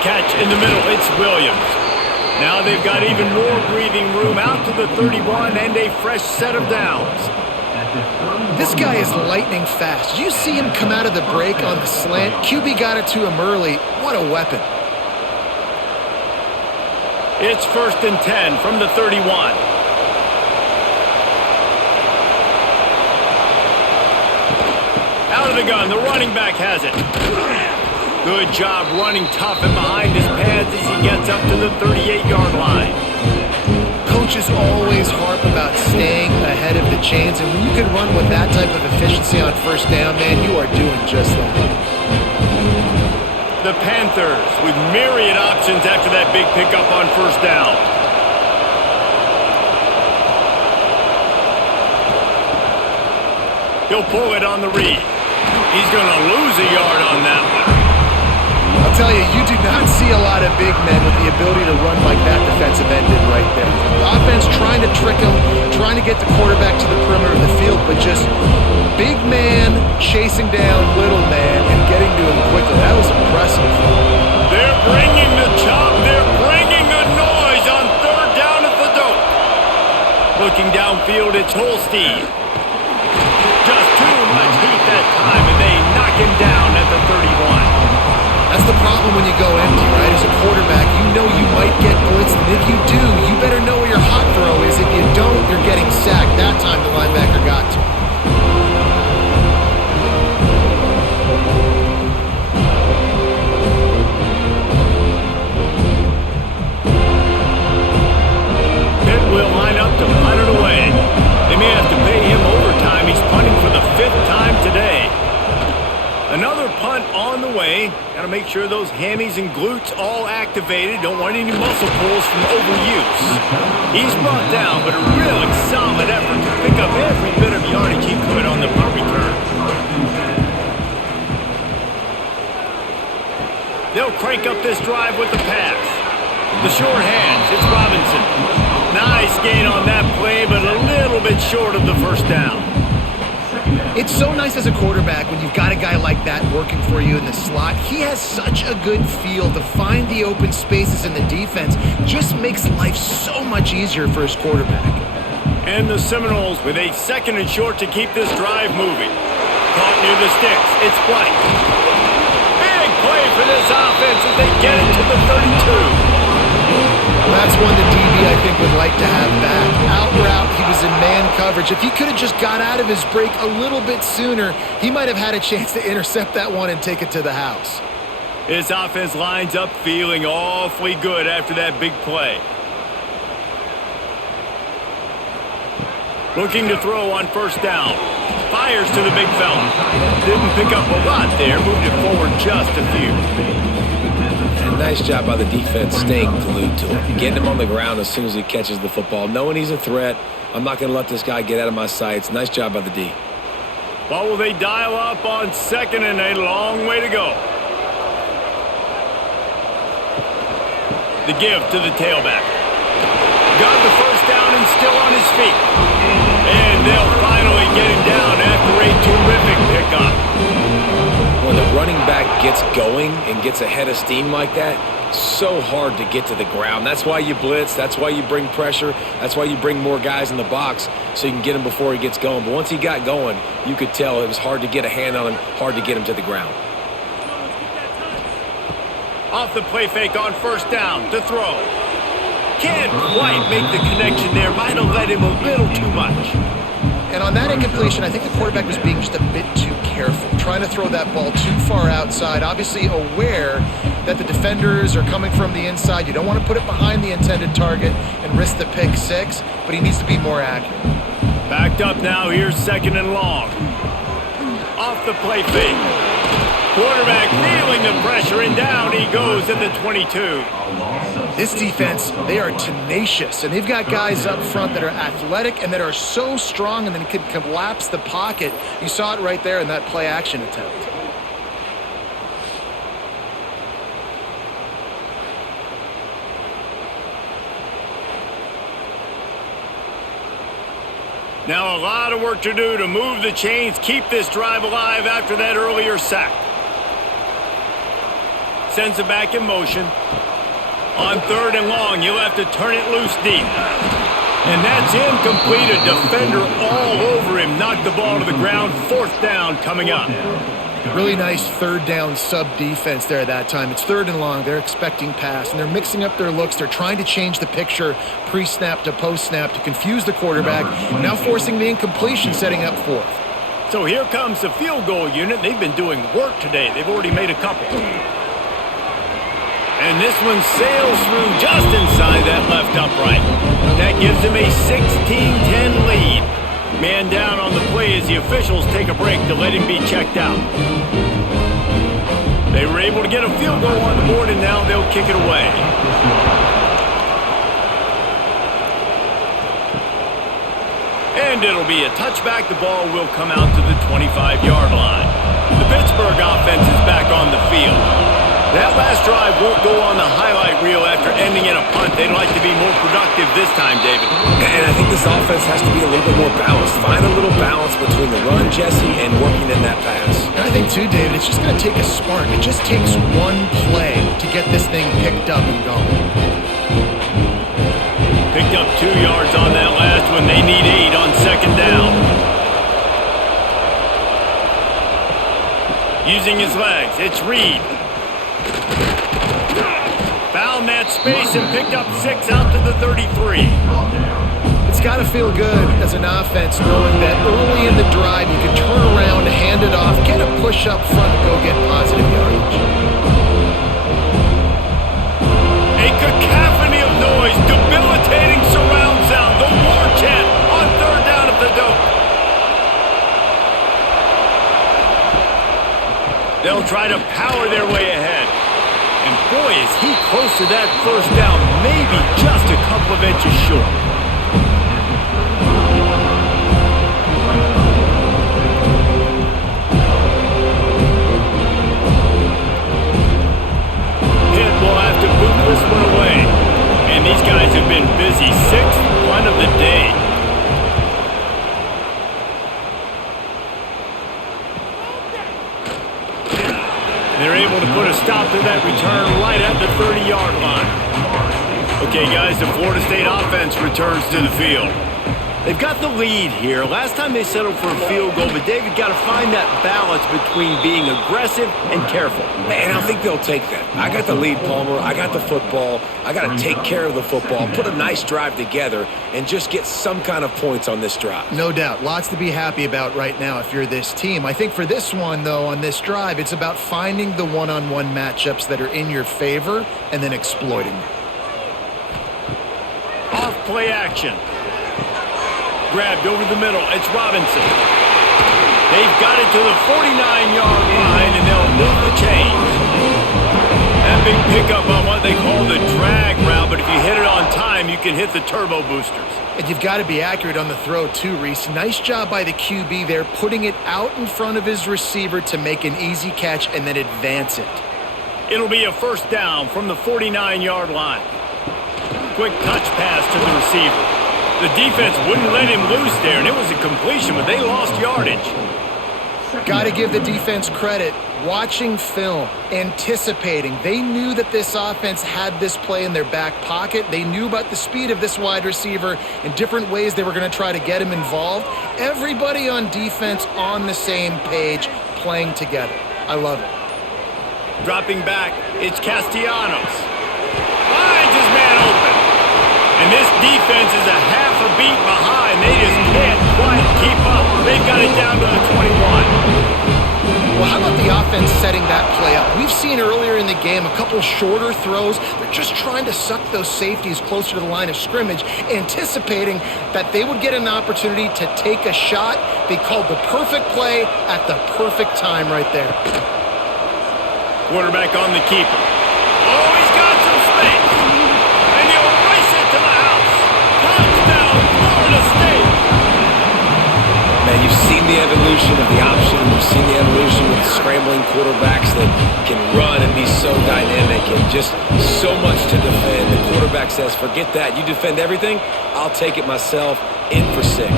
Catch in the middle, it's Williams. Now they've got even more breathing room out to the 31 and a fresh set of downs. This guy is lightning fast. Did you see him come out of the break on the slant? QB got it to him early. What a weapon. It's 1st and 10 from the 31. Out of the gun, the running back has it. Good job running tough and behind his pads as he gets up to the 38-yard line. Coaches always harp about staying ahead of the chains, and when you can run with that type of efficiency on 1st down, man, you are doing just that. The Panthers with myriad options after that big pickup on 1st down. He'll pull it on the read. He's going to lose a yard on that one. I'll tell you, you do not see a lot of big men with the ability to run like that defensive end did right there. The offense trying to trick him, trying to get the quarterback to the perimeter of the field, but just big man chasing down little man and getting to him quickly. That was impressive. They're bringing the chop. They're bringing the noise on 3rd down at the dope. Looking downfield, it's Holstein. Just too much heat that time, and they knock him down at the 31. That's the problem when you go empty, right? As a quarterback, you know you might get blitzed, and if you do, you better know where your hot throw is. If you don't, you're getting sacked. That time the linebacker got to. play. Got to make sure those hammies and glutes all activated. Don't want any muscle pulls from overuse. He's brought down, but a really solid effort to pick up every bit of yardage he could on the punt return. They'll crank up this drive with the pass. The short hands, it's Robinson. Nice gain on that play, but a little bit short of the first down. It's so nice as a quarterback when you've got a guy like that working for you in the slot. He has such a good feel to find the open spaces in the defense. Just makes life so much easier for his quarterback. And the Seminoles with a 2nd and short to keep this drive moving. Caught near the sticks. It's White. Big play for this offense as they get it to the 32. Well, that's one the DB, I think, would like to have back. Out route, he was in man coverage. If he could have just got out of his break a little bit sooner, he might have had a chance to intercept that one and take it to the house. This offense lines up feeling awfully good after that big play. Looking to throw on first down. Fires to the big fella. Didn't pick up a lot there. Moved it forward just a few. Nice job by the defense staying glued to him, getting him on the ground as soon as he catches the football, knowing he's a threat. I'm not going to let this guy get out of my sights. Nice job by the D. Well, will they dial up on 2nd and a long way to go? The give to the tailback. Got the first down and still on his feet. And they'll finally get him down after a terrific pickup. When the running back gets going and gets ahead of steam like that, so hard to get to the ground. That's why you blitz. That's why you bring pressure. That's why you bring more guys in the box so you can get him before he gets going. But once he got going, you could tell it was hard to get a hand on him, hard to get him to the ground. Off the play fake on first down to throw. Can't quite make the connection there. Might have led him a little too much. And on that incompletion, I think the quarterback was being just a bit too careful, trying to throw that ball too far outside, obviously aware that the defenders are coming from the inside. You don't want to put it behind the intended target and risk the pick six, but he needs to be more accurate. Backed up now, here's 2nd and long. Off the play fake. Quarterback feeling the pressure, and down he goes at the 22. This defense, they are tenacious, and they've got guys up front that are athletic and that are so strong and then can collapse the pocket. You saw it right there in that play-action attempt. Now a lot of work to do to move the chains, keep this drive alive after that earlier sack. Sends it back in motion. On 3rd and long, you'll have to turn it loose deep. And that's incomplete. A defender all over him. Knocked the ball to the ground. 4th down coming up. Really nice 3rd down sub-defense there at that time. It's 3rd and long. They're expecting pass, and they're mixing up their looks. They're trying to change the picture pre-snap to post-snap to confuse the quarterback, now forcing the incompletion, setting up 4th. So here comes the field goal unit. They've been doing work today. They've already made a couple. And this one sails through just inside that left upright. That gives him a 16-10 lead. Man down on the play as the officials take a break to let him be checked out. They were able to get a field goal on the board, and now they'll kick it away. And it'll be a touchback. The ball will come out to the 25-yard line. The Pittsburgh offense is back on the field. That last drive won't go on the highlight reel after ending in a punt. They'd like to be more productive this time, David. And I think this offense has to be a little bit more balanced. Find a little balance between the run, Jesse, and working in that pass. And I think, too, David, it's just going to take a spark. It just takes one play to get this thing picked up and going. Picked up 2 yards on that last one. They need 8 on 2nd down. Using his legs, it's Reed. Found that space and picked up 6 out to the 33. It's got to feel good as an offense knowing that early in the drive you can turn around, hand it off, get a push up front, and go get positive yardage. A cacophony of noise, debilitating surround sound, the war chant on 3rd down at the dope. They'll try to power their way ahead. And boy, is he close to that first down, maybe just a couple of inches short. Pitt will have to boot this one away. And these guys have been busy. 6th punt of the day. They're able to put a stop to that return right at the 30-yard line. Okay, guys, the Florida State offense returns to the field. They've got the lead here. Last time they settled for a field goal, but David got to find that balance between being aggressive and careful. Man, I think they'll take that. I got the lead, Palmer. I got the football. I got to take care of the football, put a nice drive together, and just get some kind of points on this drive. No doubt. Lots to be happy about right now if you're this team. I think for this one, though, on this drive, it's about finding the one-on-one matchups that are in your favor and then exploiting them. Off play action. Grabbed over the middle. It's Robinson. They've got it to the 49-yard line, and they'll move the chains. That big pickup on what they call the drag route, but if you hit it on time, you can hit the turbo boosters. And you've got to be accurate on the throw, too, Reese. Nice job by the QB there, putting it out in front of his receiver to make an easy catch and then advance it. It'll be a first down from the 49-yard line. Quick touch pass to the receiver. The defense wouldn't let him loose there, and it was a completion, but they lost yardage. Got to give the defense credit. Watching film, anticipating. They knew that this offense had this play in their back pocket. They knew about the speed of this wide receiver and different ways they were going to try to get him involved. Everybody on defense on the same page, playing together. I love it. Dropping back, it's Castellanos. Finds his man open. And this defense is a half a beat behind. They just can't quite keep up. They've got it down to the 21. Well, how about the offense setting that play up? We've seen earlier in the game a couple shorter throws. They're just trying to suck those safeties closer to the line of scrimmage, anticipating that they would get an opportunity to take a shot. They called the perfect play at the perfect time right there. Quarterback on the keeper. Oh, he's got some space. And he'll race it to the house. Touchdown, Florida State. Man, you've seen the evolution of the option. You've seen the evolution with scrambling quarterbacks that can run and be so dynamic and just so much to defend. The quarterback says, forget that. You defend everything, I'll take it myself. In for 6.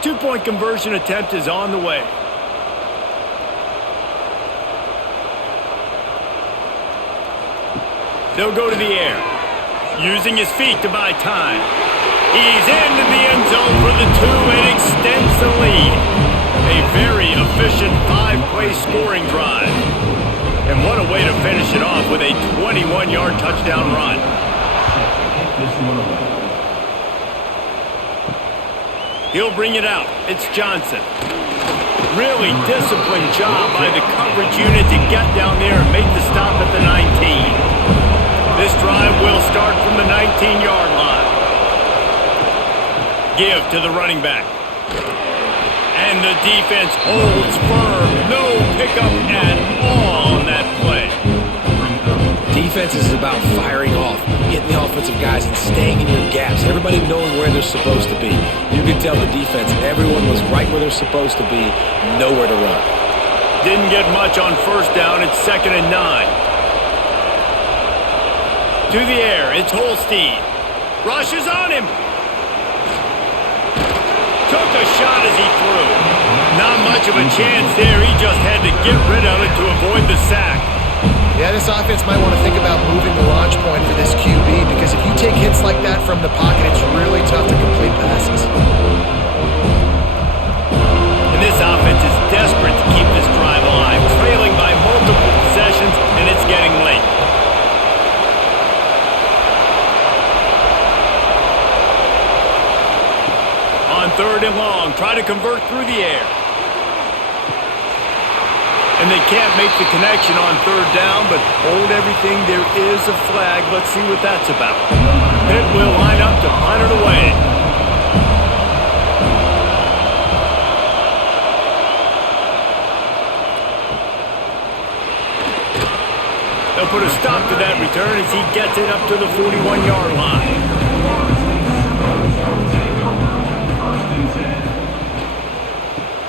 2-point conversion attempt is on the way. They'll go to the air, using his feet to buy time. He's into the end zone for the 2 and extends the lead. A very efficient 5-play scoring drive. And what a way to finish it off with a 21-yard touchdown run. This one away. He'll bring it out. It's Johnson. Really disciplined job by the coverage unit to get down there and make the stop at the 19. This drive will start from the 19-yard line. Give to the running back. And the defense holds firm. No pickup at all on that play. Defense is about firing off, getting the offensive guys and staying in your gaps. Everybody knowing where they're supposed to be. You can tell the defense, everyone was right where they're supposed to be, nowhere to run. Didn't get much on first down. It's 2nd and 9. To the air, it's Holstein. Rushes on him. Took a shot as he threw. Not much of a chance there. He just had to get rid of it to avoid the sack. Yeah, this offense might want to think about moving the launch point for this QB, because if you take hits like that from the pocket, it's really tough to complete passes. And this offense is desperate to keep this drive alive, trailing by multiple possessions, and it's getting late. On 3rd and long, try to convert through the air. And they can't make the connection on third down, but hold everything. There is a flag. Let's see what that's about. Pitt will line up to punt it away. They'll put a stop to that return as he gets it up to the 41-yard line.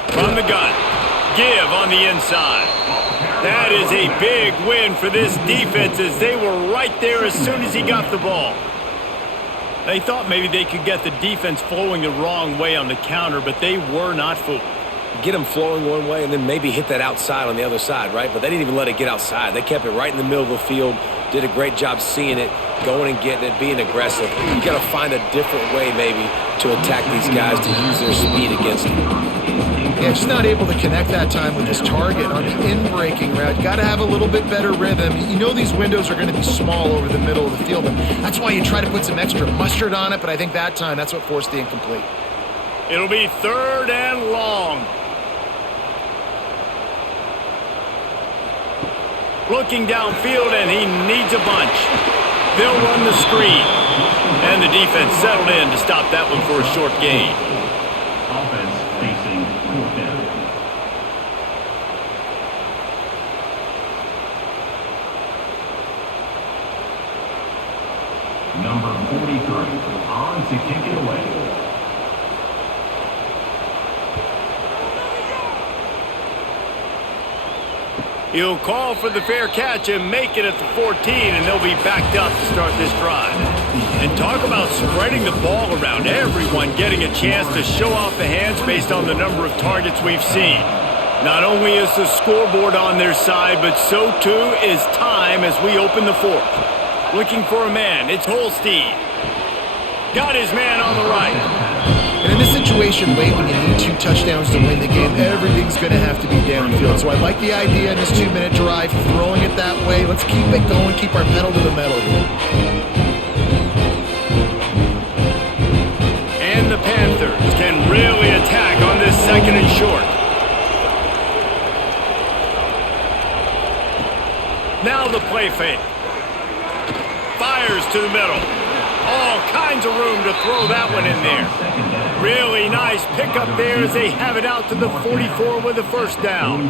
From the gun, give on the inside. That is a big win for this defense as they were right there as soon as he got the ball. They thought maybe they could get the defense flowing the wrong way on the counter, but they were not fooled. Get them flowing one way and then maybe hit that outside on the other side, right? But they didn't even let it get outside. They kept it right in the middle of the field, did a great job seeing it, going and getting it, being aggressive. You got to find a different way maybe to attack these guys to use their speed against them. Yeah, just not able to connect that time with his target on the in-breaking route. Got to have a little bit better rhythm. You know these windows are going to be small over the middle of the field, and that's why you try to put some extra mustard on it, but I think that time that's what forced the incomplete. It'll be third and long. Looking downfield, and he needs a bunch. They'll run the screen. And the defense settled in to stop that one for a short gain. Offense facing fourth down. Number 43 on to kick it away. He'll call for the fair catch and make it at the 14, and they'll be backed up to start this drive. And talk about spreading the ball around, everyone getting a chance to show off the hands based on the number of targets we've seen. Not only is the scoreboard on their side, but so too is time as we open the fourth. Looking for a man, it's Holstein. Got his man on the right. And in this situation late when you need 2 touchdowns to win the game, everything's going to have to be downfield. So I like the idea in this 2-minute drive, throwing it that way. Let's keep it going, keep our pedal to the metal here. And the Panthers can really attack on this second and short. Now the play fake. Fires to the middle. All kinds of room to throw that one in there. Really nice pickup there as they have it out to the 44 with a first down.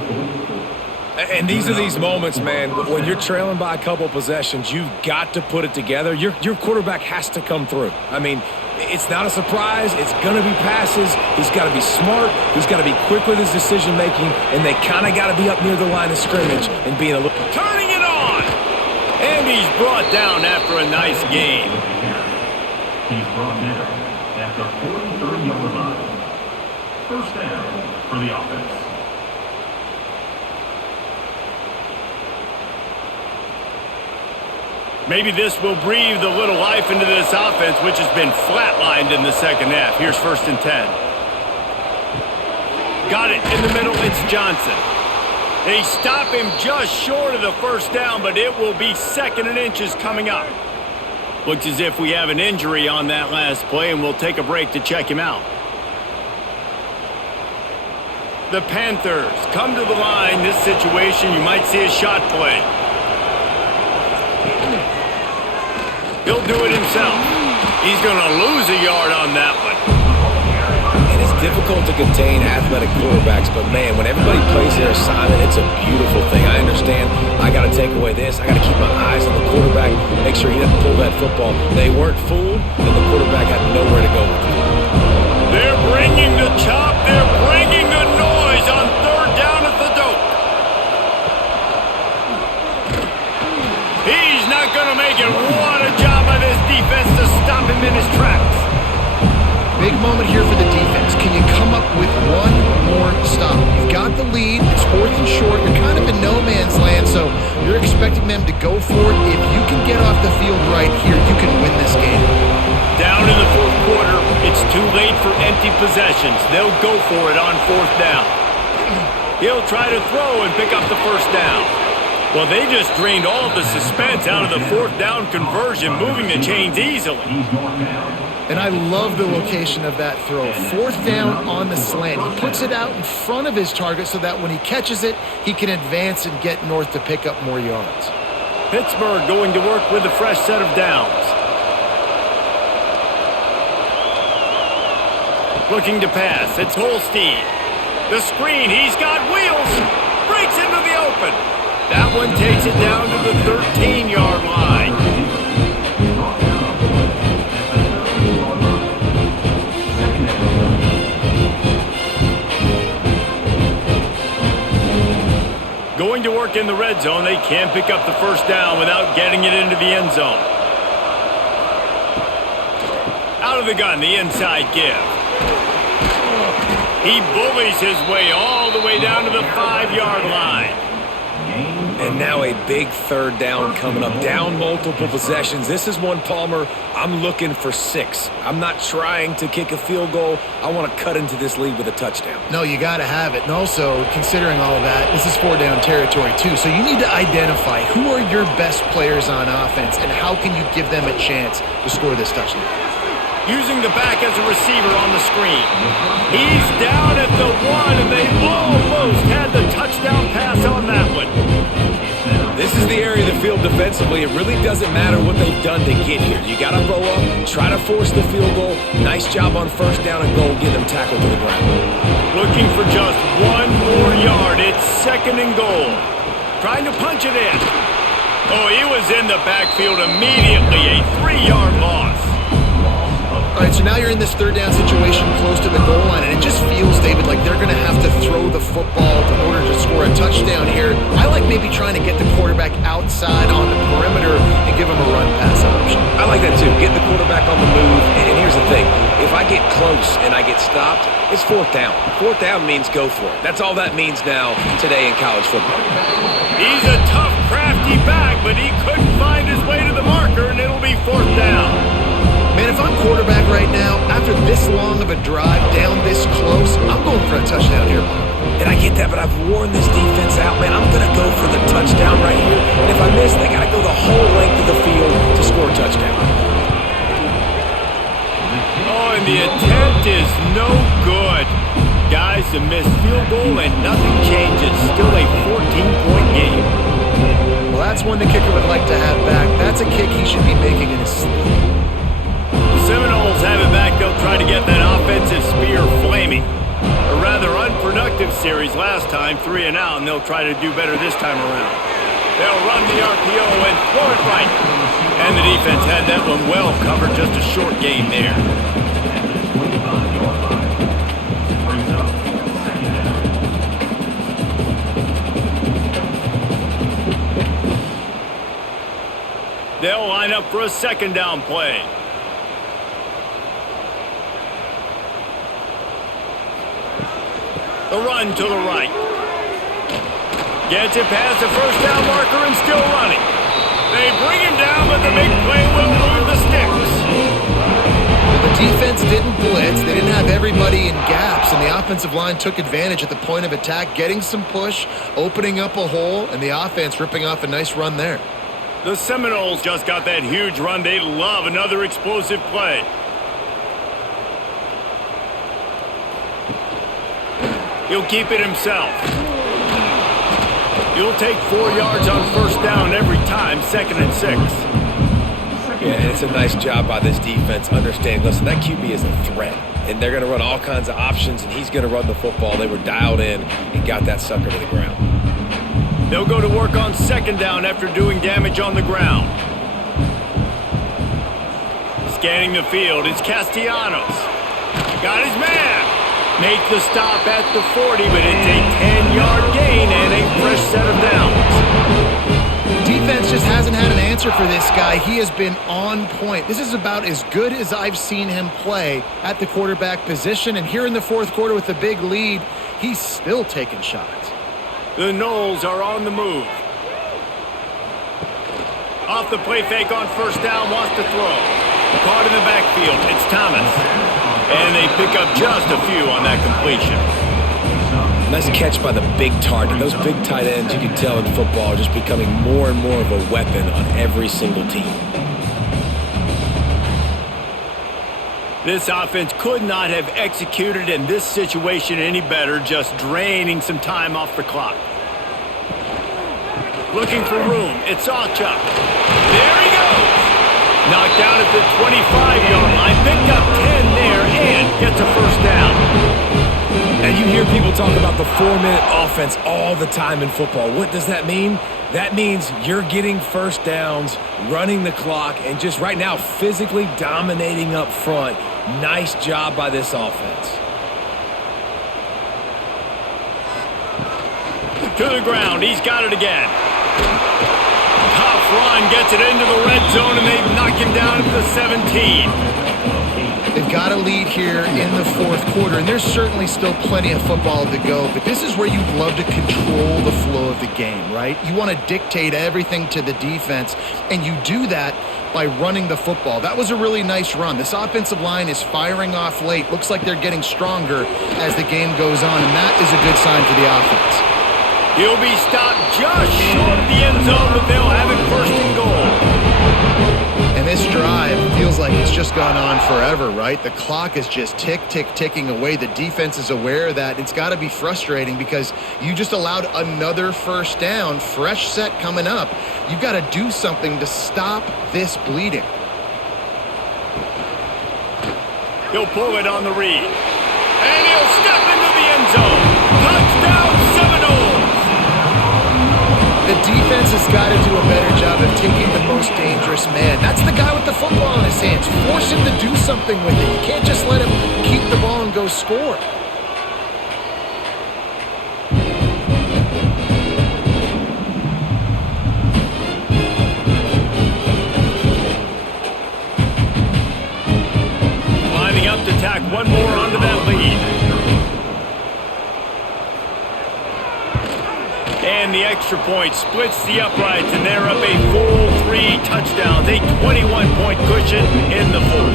And these are these moments, man, when you're trailing by a couple possessions, you've got to put it together. Your quarterback has to come through. I mean, it's not a surprise. It's going to be passes. He's got to be smart. He's got to be quick with his decision-making, and they kind of got to be up near the line of scrimmage and being a little... Turning it on! And he's brought down after a nice gain. He's brought down at the 43-yard line. First down for the offense. Maybe this will breathe a little life into this offense, which has been flatlined in the second half. Here's 1st and 10. Got it in the middle. It's Johnson. They stop him just short of the first down, but it will be 2nd and inches coming up. Looks as if we have an injury on that last play, and we'll take a break to check him out. The Panthers come to the line. This situation, you might see a shot play. He'll do it himself. He's going to lose a yard on that one. And it's difficult to contain athletic quarterbacks, but man, when everybody plays their assignment, it's a beautiful thing. I understand I got to take away this. I got to keep my eyes on the quarterback, make sure he doesn't pull that football. They weren't fooled, and the quarterback had nowhere to go with it. They're bringing the chop. They're bringing the noise on 3rd down at the dope. He's not going to make it. What a job by this defense to stop him in his tracks. Big moment here for the defense. Can you come up with one more stop? You've got the lead. It's 4th and short. You're kind of in no man's land, so you're expecting them to go for it. If you can get off the field right here, you can win this game. Down in the 4th quarter, it's too late for empty possessions. They'll go for it on 4th down. He'll try to throw and pick up the first down. Well, they just drained all of the suspense out of the 4th down conversion, moving the chains easily. He's going down. And I love the location of that throw. 4th down on the slant. He puts it out in front of his target so that when he catches it, he can advance and get north to pick up more yards. Pittsburgh going to work with a fresh set of downs. Looking to pass. It's Holstein. The screen. He's got wheels. Breaks into the open. That one takes it down to the 13-yard line. Going to work in the red zone. They can't pick up the first down without getting it into the end zone. Out of the gun, the inside give. He bullies his way all the way down to the 5-yard line. And now a big 3rd down coming up. Down multiple possessions. This is one, Palmer, I'm looking for 6. I'm not trying to kick a field goal. I want to cut into this lead with a touchdown. No, you got to have it. And also, considering all of that, this is 4-down territory too. So you need to identify who are your best players on offense and how can you give them a chance to score this touchdown. Using the back as a receiver on the screen. He's down at the 1, and they almost had the touchdown pass on that one. This is the area of the field defensively. It really doesn't matter what they've done to get here. You got to bow up, try to force the field goal. Nice job on 1st down and goal, get them tackled to the ground. Looking for just 1 more yard. It's 2nd and goal. Trying to punch it in. Oh, he was in the backfield immediately. A 3-yard loss. All right, so now you're in this 3rd down situation close to the goal line, and it just feels, David, like they're going to have to throw the football in order to score a touchdown here. I like maybe trying to get the quarterback outside on the perimeter and give him a run-pass option. I like that too. Get the quarterback on the move. And here's the thing. If I get close and I get stopped, it's 4th down. 4th down means go for it. That's all that means now today in college football. He's a tough, crafty back, but he couldn't find his way to the marker, and it'll be 4th down. Man, if I'm quarterback right now, after this long of a drive down this close, I'm going for a touchdown here. And I get that, but I've worn this defense out, man. I'm going to go for the touchdown right here. And if I miss, they got to go the whole length of the field to score a touchdown. Oh, and the attempt is no good. Guys, a missed field goal and nothing changes. Still a 14-point game. Well, that's one the kicker would like to have back. That's a kick he should be making in his sleep. Seminoles have it back. They'll try to get that offensive spear flaming. A rather unproductive series last time, 3 and out, and they'll try to do better this time around. They'll run the RPO and throw it right. And the defense had that one well covered. Just a short gain there. They'll line up for a 2nd down play. The run to the right. Gets it past the 1st down marker and still running. They bring him down, but the big play will move the sticks. Well, the defense didn't blitz. They didn't have everybody in gaps, and the offensive line took advantage at the point of attack, getting some push, opening up a hole, and the offense ripping off a nice run there. The Seminoles just got that huge run. They love another explosive play. He'll keep it himself. He'll take 4 yards on 1st down every time, 2nd and 6. Yeah, and it's a nice job by this defense understanding, listen, that QB is a threat. And they're going to run all kinds of options, and he's going to run the football. They were dialed in and got that sucker to the ground. They'll go to work on 2nd down after doing damage on the ground. Scanning the field, it's Castellanos. Got his man. Make the stop at the 40, but it's a 10-yard gain and a fresh set of downs. Defense just hasn't had an answer for this guy. He has been on point. This is about as good as I've seen him play at the quarterback position. And here in the 4th quarter with the big lead, he's still taking shots. The Noles are on the move. Off the play fake on 1st down, wants to throw. Caught in the backfield, it's Thomas. And they pick up just a few on that completion. Nice catch by the big target. Those big tight ends, you can tell in football, are just becoming more and more of a weapon on every single team. This offense could not have executed in this situation any better, just draining some time off the clock. Looking for room. It's Alchuk. There he goes. Knocked down at the 25-yard line. Picked up 10 there and gets a first down. And you hear people talk about the 4-minute offense all the time in football. What does that mean? That means you're getting first downs, running the clock, and just right now physically dominating up front. Nice job by this offense. To the ground. He's got it again. Tough run. Gets it into the red zone, and they knock him down at the 17. They've got a lead here in the fourth quarter, and there's certainly still plenty of football to go, but this is where you'd love to control the flow of the game, right? You want to dictate everything to the defense, and you do that by running the football. That was a really nice run. This offensive line is firing off late. Looks like they're getting stronger as the game goes on, and that is a good sign for the offense. He'll be stopped just short of the end zone, but they'll have it first and goal. And this drive feels like it's just gone on forever, right? The clock is just ticking away. The defense is aware of that. It's got to be frustrating because you just allowed another first down, fresh set coming up. You've got to do something to stop this bleeding. He'll pull it on the read. And he'll step into the end zone. Touchdown, Seminoles! The defense has got to do a better job of taking the most dangerous man. That's the guy with the football in his hands. Force him to do something with it. You can't just let him keep the ball and go score. Lining up to tack one more onto that lead. And the extra point splits the uprights, and they're up a full 3 touchdowns, a 21-point cushion in the fourth.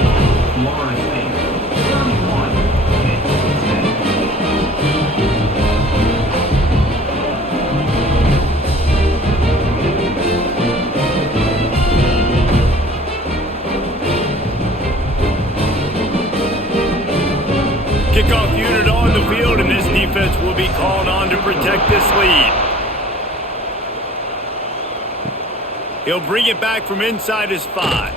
Kickoff unit on the field, and this defense will be called on to protect this lead. He'll bring it back from inside his 5.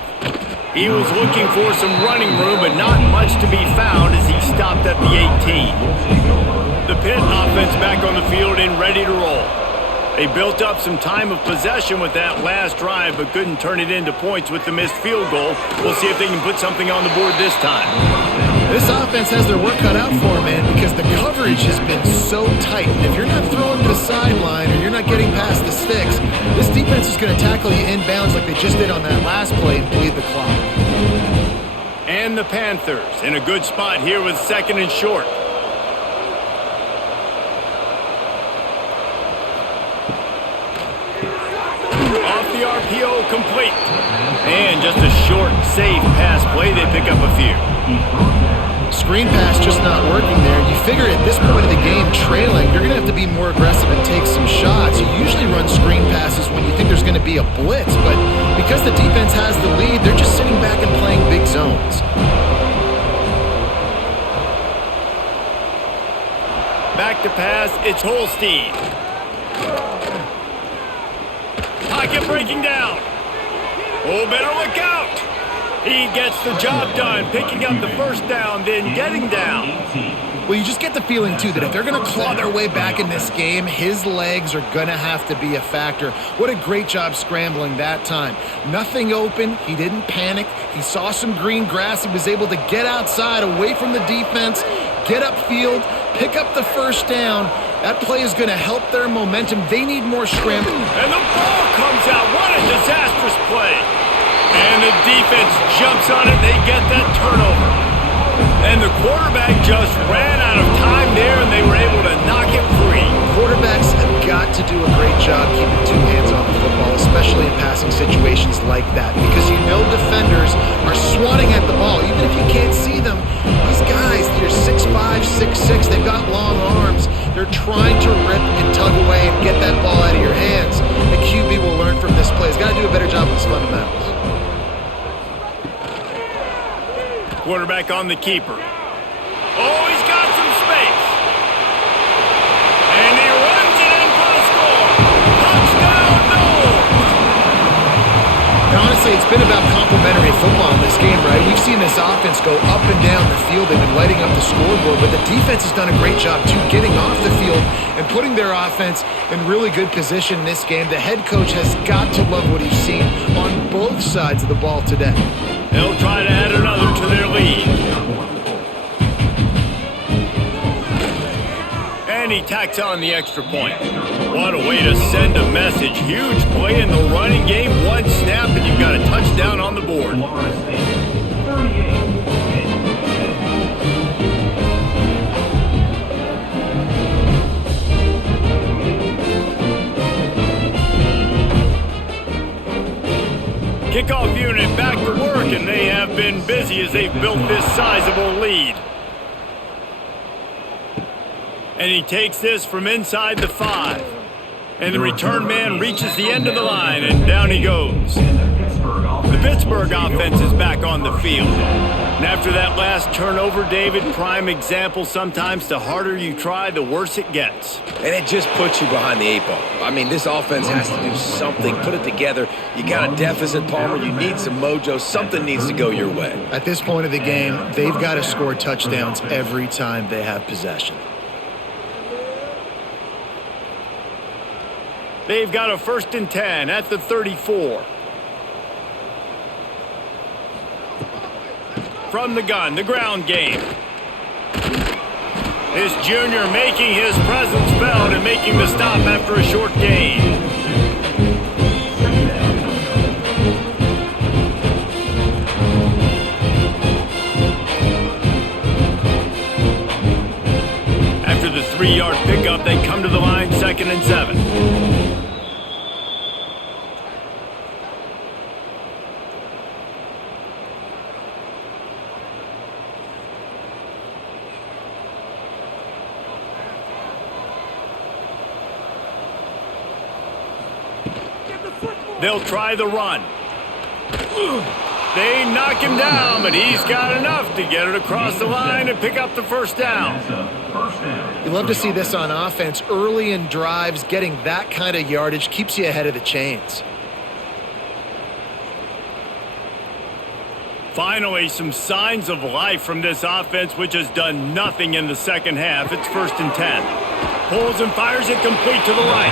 He was looking for some running room, but not much to be found as he stopped at the 18. The Pitt offense back on the field and ready to roll. They built up some time of possession with that last drive, but couldn't turn it into points with the missed field goal. We'll see if they can put something on the board this time. This offense has their work cut out for them, man, because the coverage has been so tight. And if you're not throwing to the sideline or you're not getting past the sticks, this defense is going to tackle you inbounds like they just did on that last play and bleed the clock. And the Panthers in a good spot here with 2nd and short. Off the RPO, complete. And just a short, safe pass play. They pick up a few. Screen pass just not working there. You figure at this point of the game, trailing, you're going to have to be more aggressive and take some shots. You usually run screen passes when you think there's going to be a blitz, but because the defense has the lead, they're just sitting back and playing big zones. Back to pass, it's Holstein. Pocket breaking down. Oh, better look out. He gets the job done, picking up the first down, then getting down. Well, you just get the feeling, too, that if they're going to claw their way back in this game, his legs are going to have to be a factor. What a great job scrambling that time. Nothing open. He didn't panic. He saw some green grass. He was able to get outside, away from the defense, get upfield, pick up the first down. That play is going to help their momentum. They need more scrambling. And the ball comes out. What a disastrous play. And the defense jumps on it. They get that turnover. And the quarterback just ran out of time there, and they were able to knock it free. Quarterbacks have got to do a great job keeping 2 hands on the football, especially in passing situations like that, because you know defenders are swatting at the ball. Even if you can't see them, these guys, they're 6'5", 6'6", they've got long arms. They're trying to rip and tug away and get that ball out of your hands. The QB will learn from this play. He's got to do a better job with his fundamentals. Quarterback on the keeper. Oh, he's got some space. And he runs it in for the score. Touchdown, Noel. Now, honestly, it's been about complementary football in this game, right? We've seen this offense go up and down the field. They've been lighting up the scoreboard, but the defense has done a great job, too, getting off the field and putting their offense in really good position in this game. The head coach has got to love what he's seen on both sides of the ball today. They'll try to add another to their lead. And he tacks on the extra point. What a way to send a message. Huge play in the running game. One snap, and you've got a touchdown on the board. Kickoff unit back to work, and they have been busy as they've built this sizable lead. And he takes this from inside the 5. And the return man reaches the end of the line, and down he goes. The Pittsburgh offense is back on the field. And after that last turnover, David, prime example, sometimes the harder you try, the worse it gets. And it just puts you behind the 8 ball. I mean, this offense has to do something, put it together. You got a deficit, Palmer. You need some mojo. Something needs to go your way. At this point of the game, they've got to score touchdowns every time they have possession. They've got a 1st and 10 at the 34. From the gun, the ground game. This junior making his presence felt and making the stop after a short gain. After the 3-yard pickup, they come to the line, 2nd and 7. They'll try the run. They knock him down, but he's got enough to get it across the line and pick up the 1st down. You love to see this on offense. Early in drives, getting that kind of yardage keeps you ahead of the chains. Finally, some signs of life from this offense, which has done nothing in the second half. It's 1st and 10. Pulls and fires it complete to the right.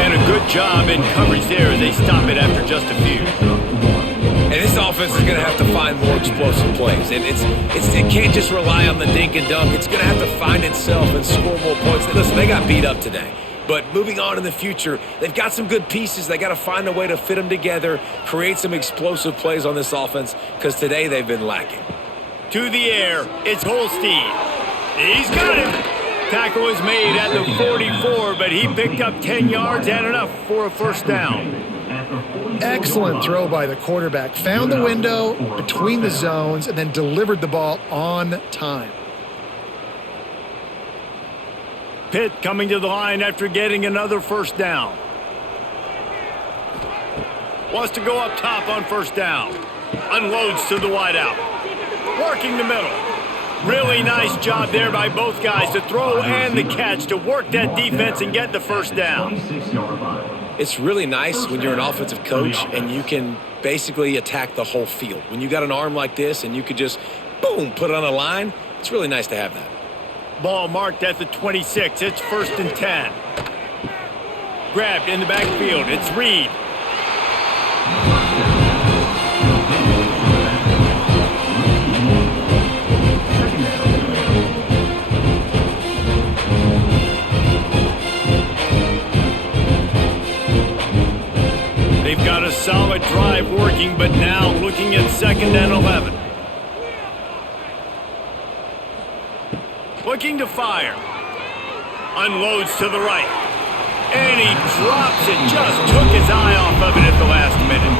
And a good job in coverage there as they stop it after just a few. And this offense is going to have to find more explosive plays. And it can't just rely on the dink and dunk. It's going to have to find itself and score more points. Listen, they got beat up today. But moving on in the future, they've got some good pieces. They got to find a way to fit them together, create some explosive plays on this offense, because today they've been lacking. To the air, it's Holstein. He's got him. Tackle was made at the 44, but he picked up 10 yards and enough for a 1st down. Excellent throw by the quarterback. Found the window between the zones and then delivered the ball on time. Pitt coming to the line after getting another 1st down. Wants to go up top on 1st down. Unloads to the wideout. Working the middle. Really nice job there by both guys to throw and the catch to work that defense and get the 1st down. It's really nice when you're an offensive coach and you can basically attack the whole field. When you got an arm like this and you could just, boom, put it on a line, it's really nice to have that. Ball marked at the 26. It's 1st and 10. Grabbed in the backfield. It's Reed. They've got a solid drive working, but now looking at 2nd and 11. Looking to fire. Unloads to the right. And he drops it. Just took his eye off of it at the last minute.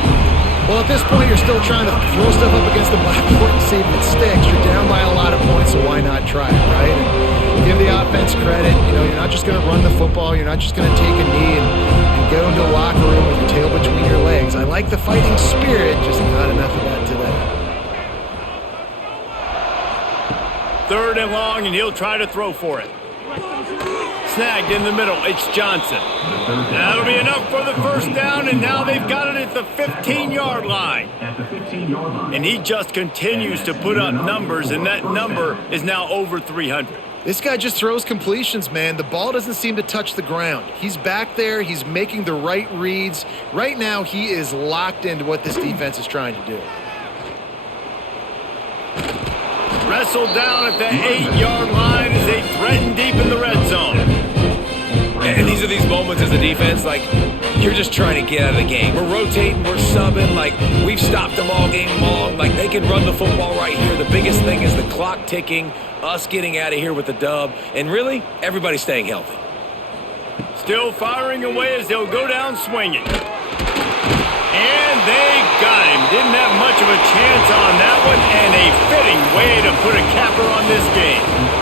Well, at this point, you're still trying to throw stuff up against the blackboard and see if it sticks. You're down by a lot of points, so why not try it, right? And give the offense credit. You know, you're not just going to run the football. You're not just going to take a knee and go into a locker room with your tail between your legs. I like the fighting spirit, just not enough of that today. 3rd and long, and he'll try to throw for it. Snagged in the middle. It's Johnson. That'll be enough for the 1st down, and now they've got it at the 15-yard line. At the 15-yard line. And he just continues to put up numbers, and that number is now over 300. This guy just throws completions, man. The ball doesn't seem to touch the ground. He's back there. He's making the right reads. Right now, he is locked into what this defense is trying to do. Wrestled down at the 8-yard line as they threaten deep in the red zone. And these are these moments as a defense, like, you're just trying to get out of the game. We're rotating, we're subbing, like, we've stopped them all game long. Like, they can run the football right here. The biggest thing is the clock ticking, us getting out of here with the dub, and really, everybody staying healthy. Still firing away as they'll go down swinging. And they got him. Didn't have much of a chance on that one, and a fitting way to put a capper on this game.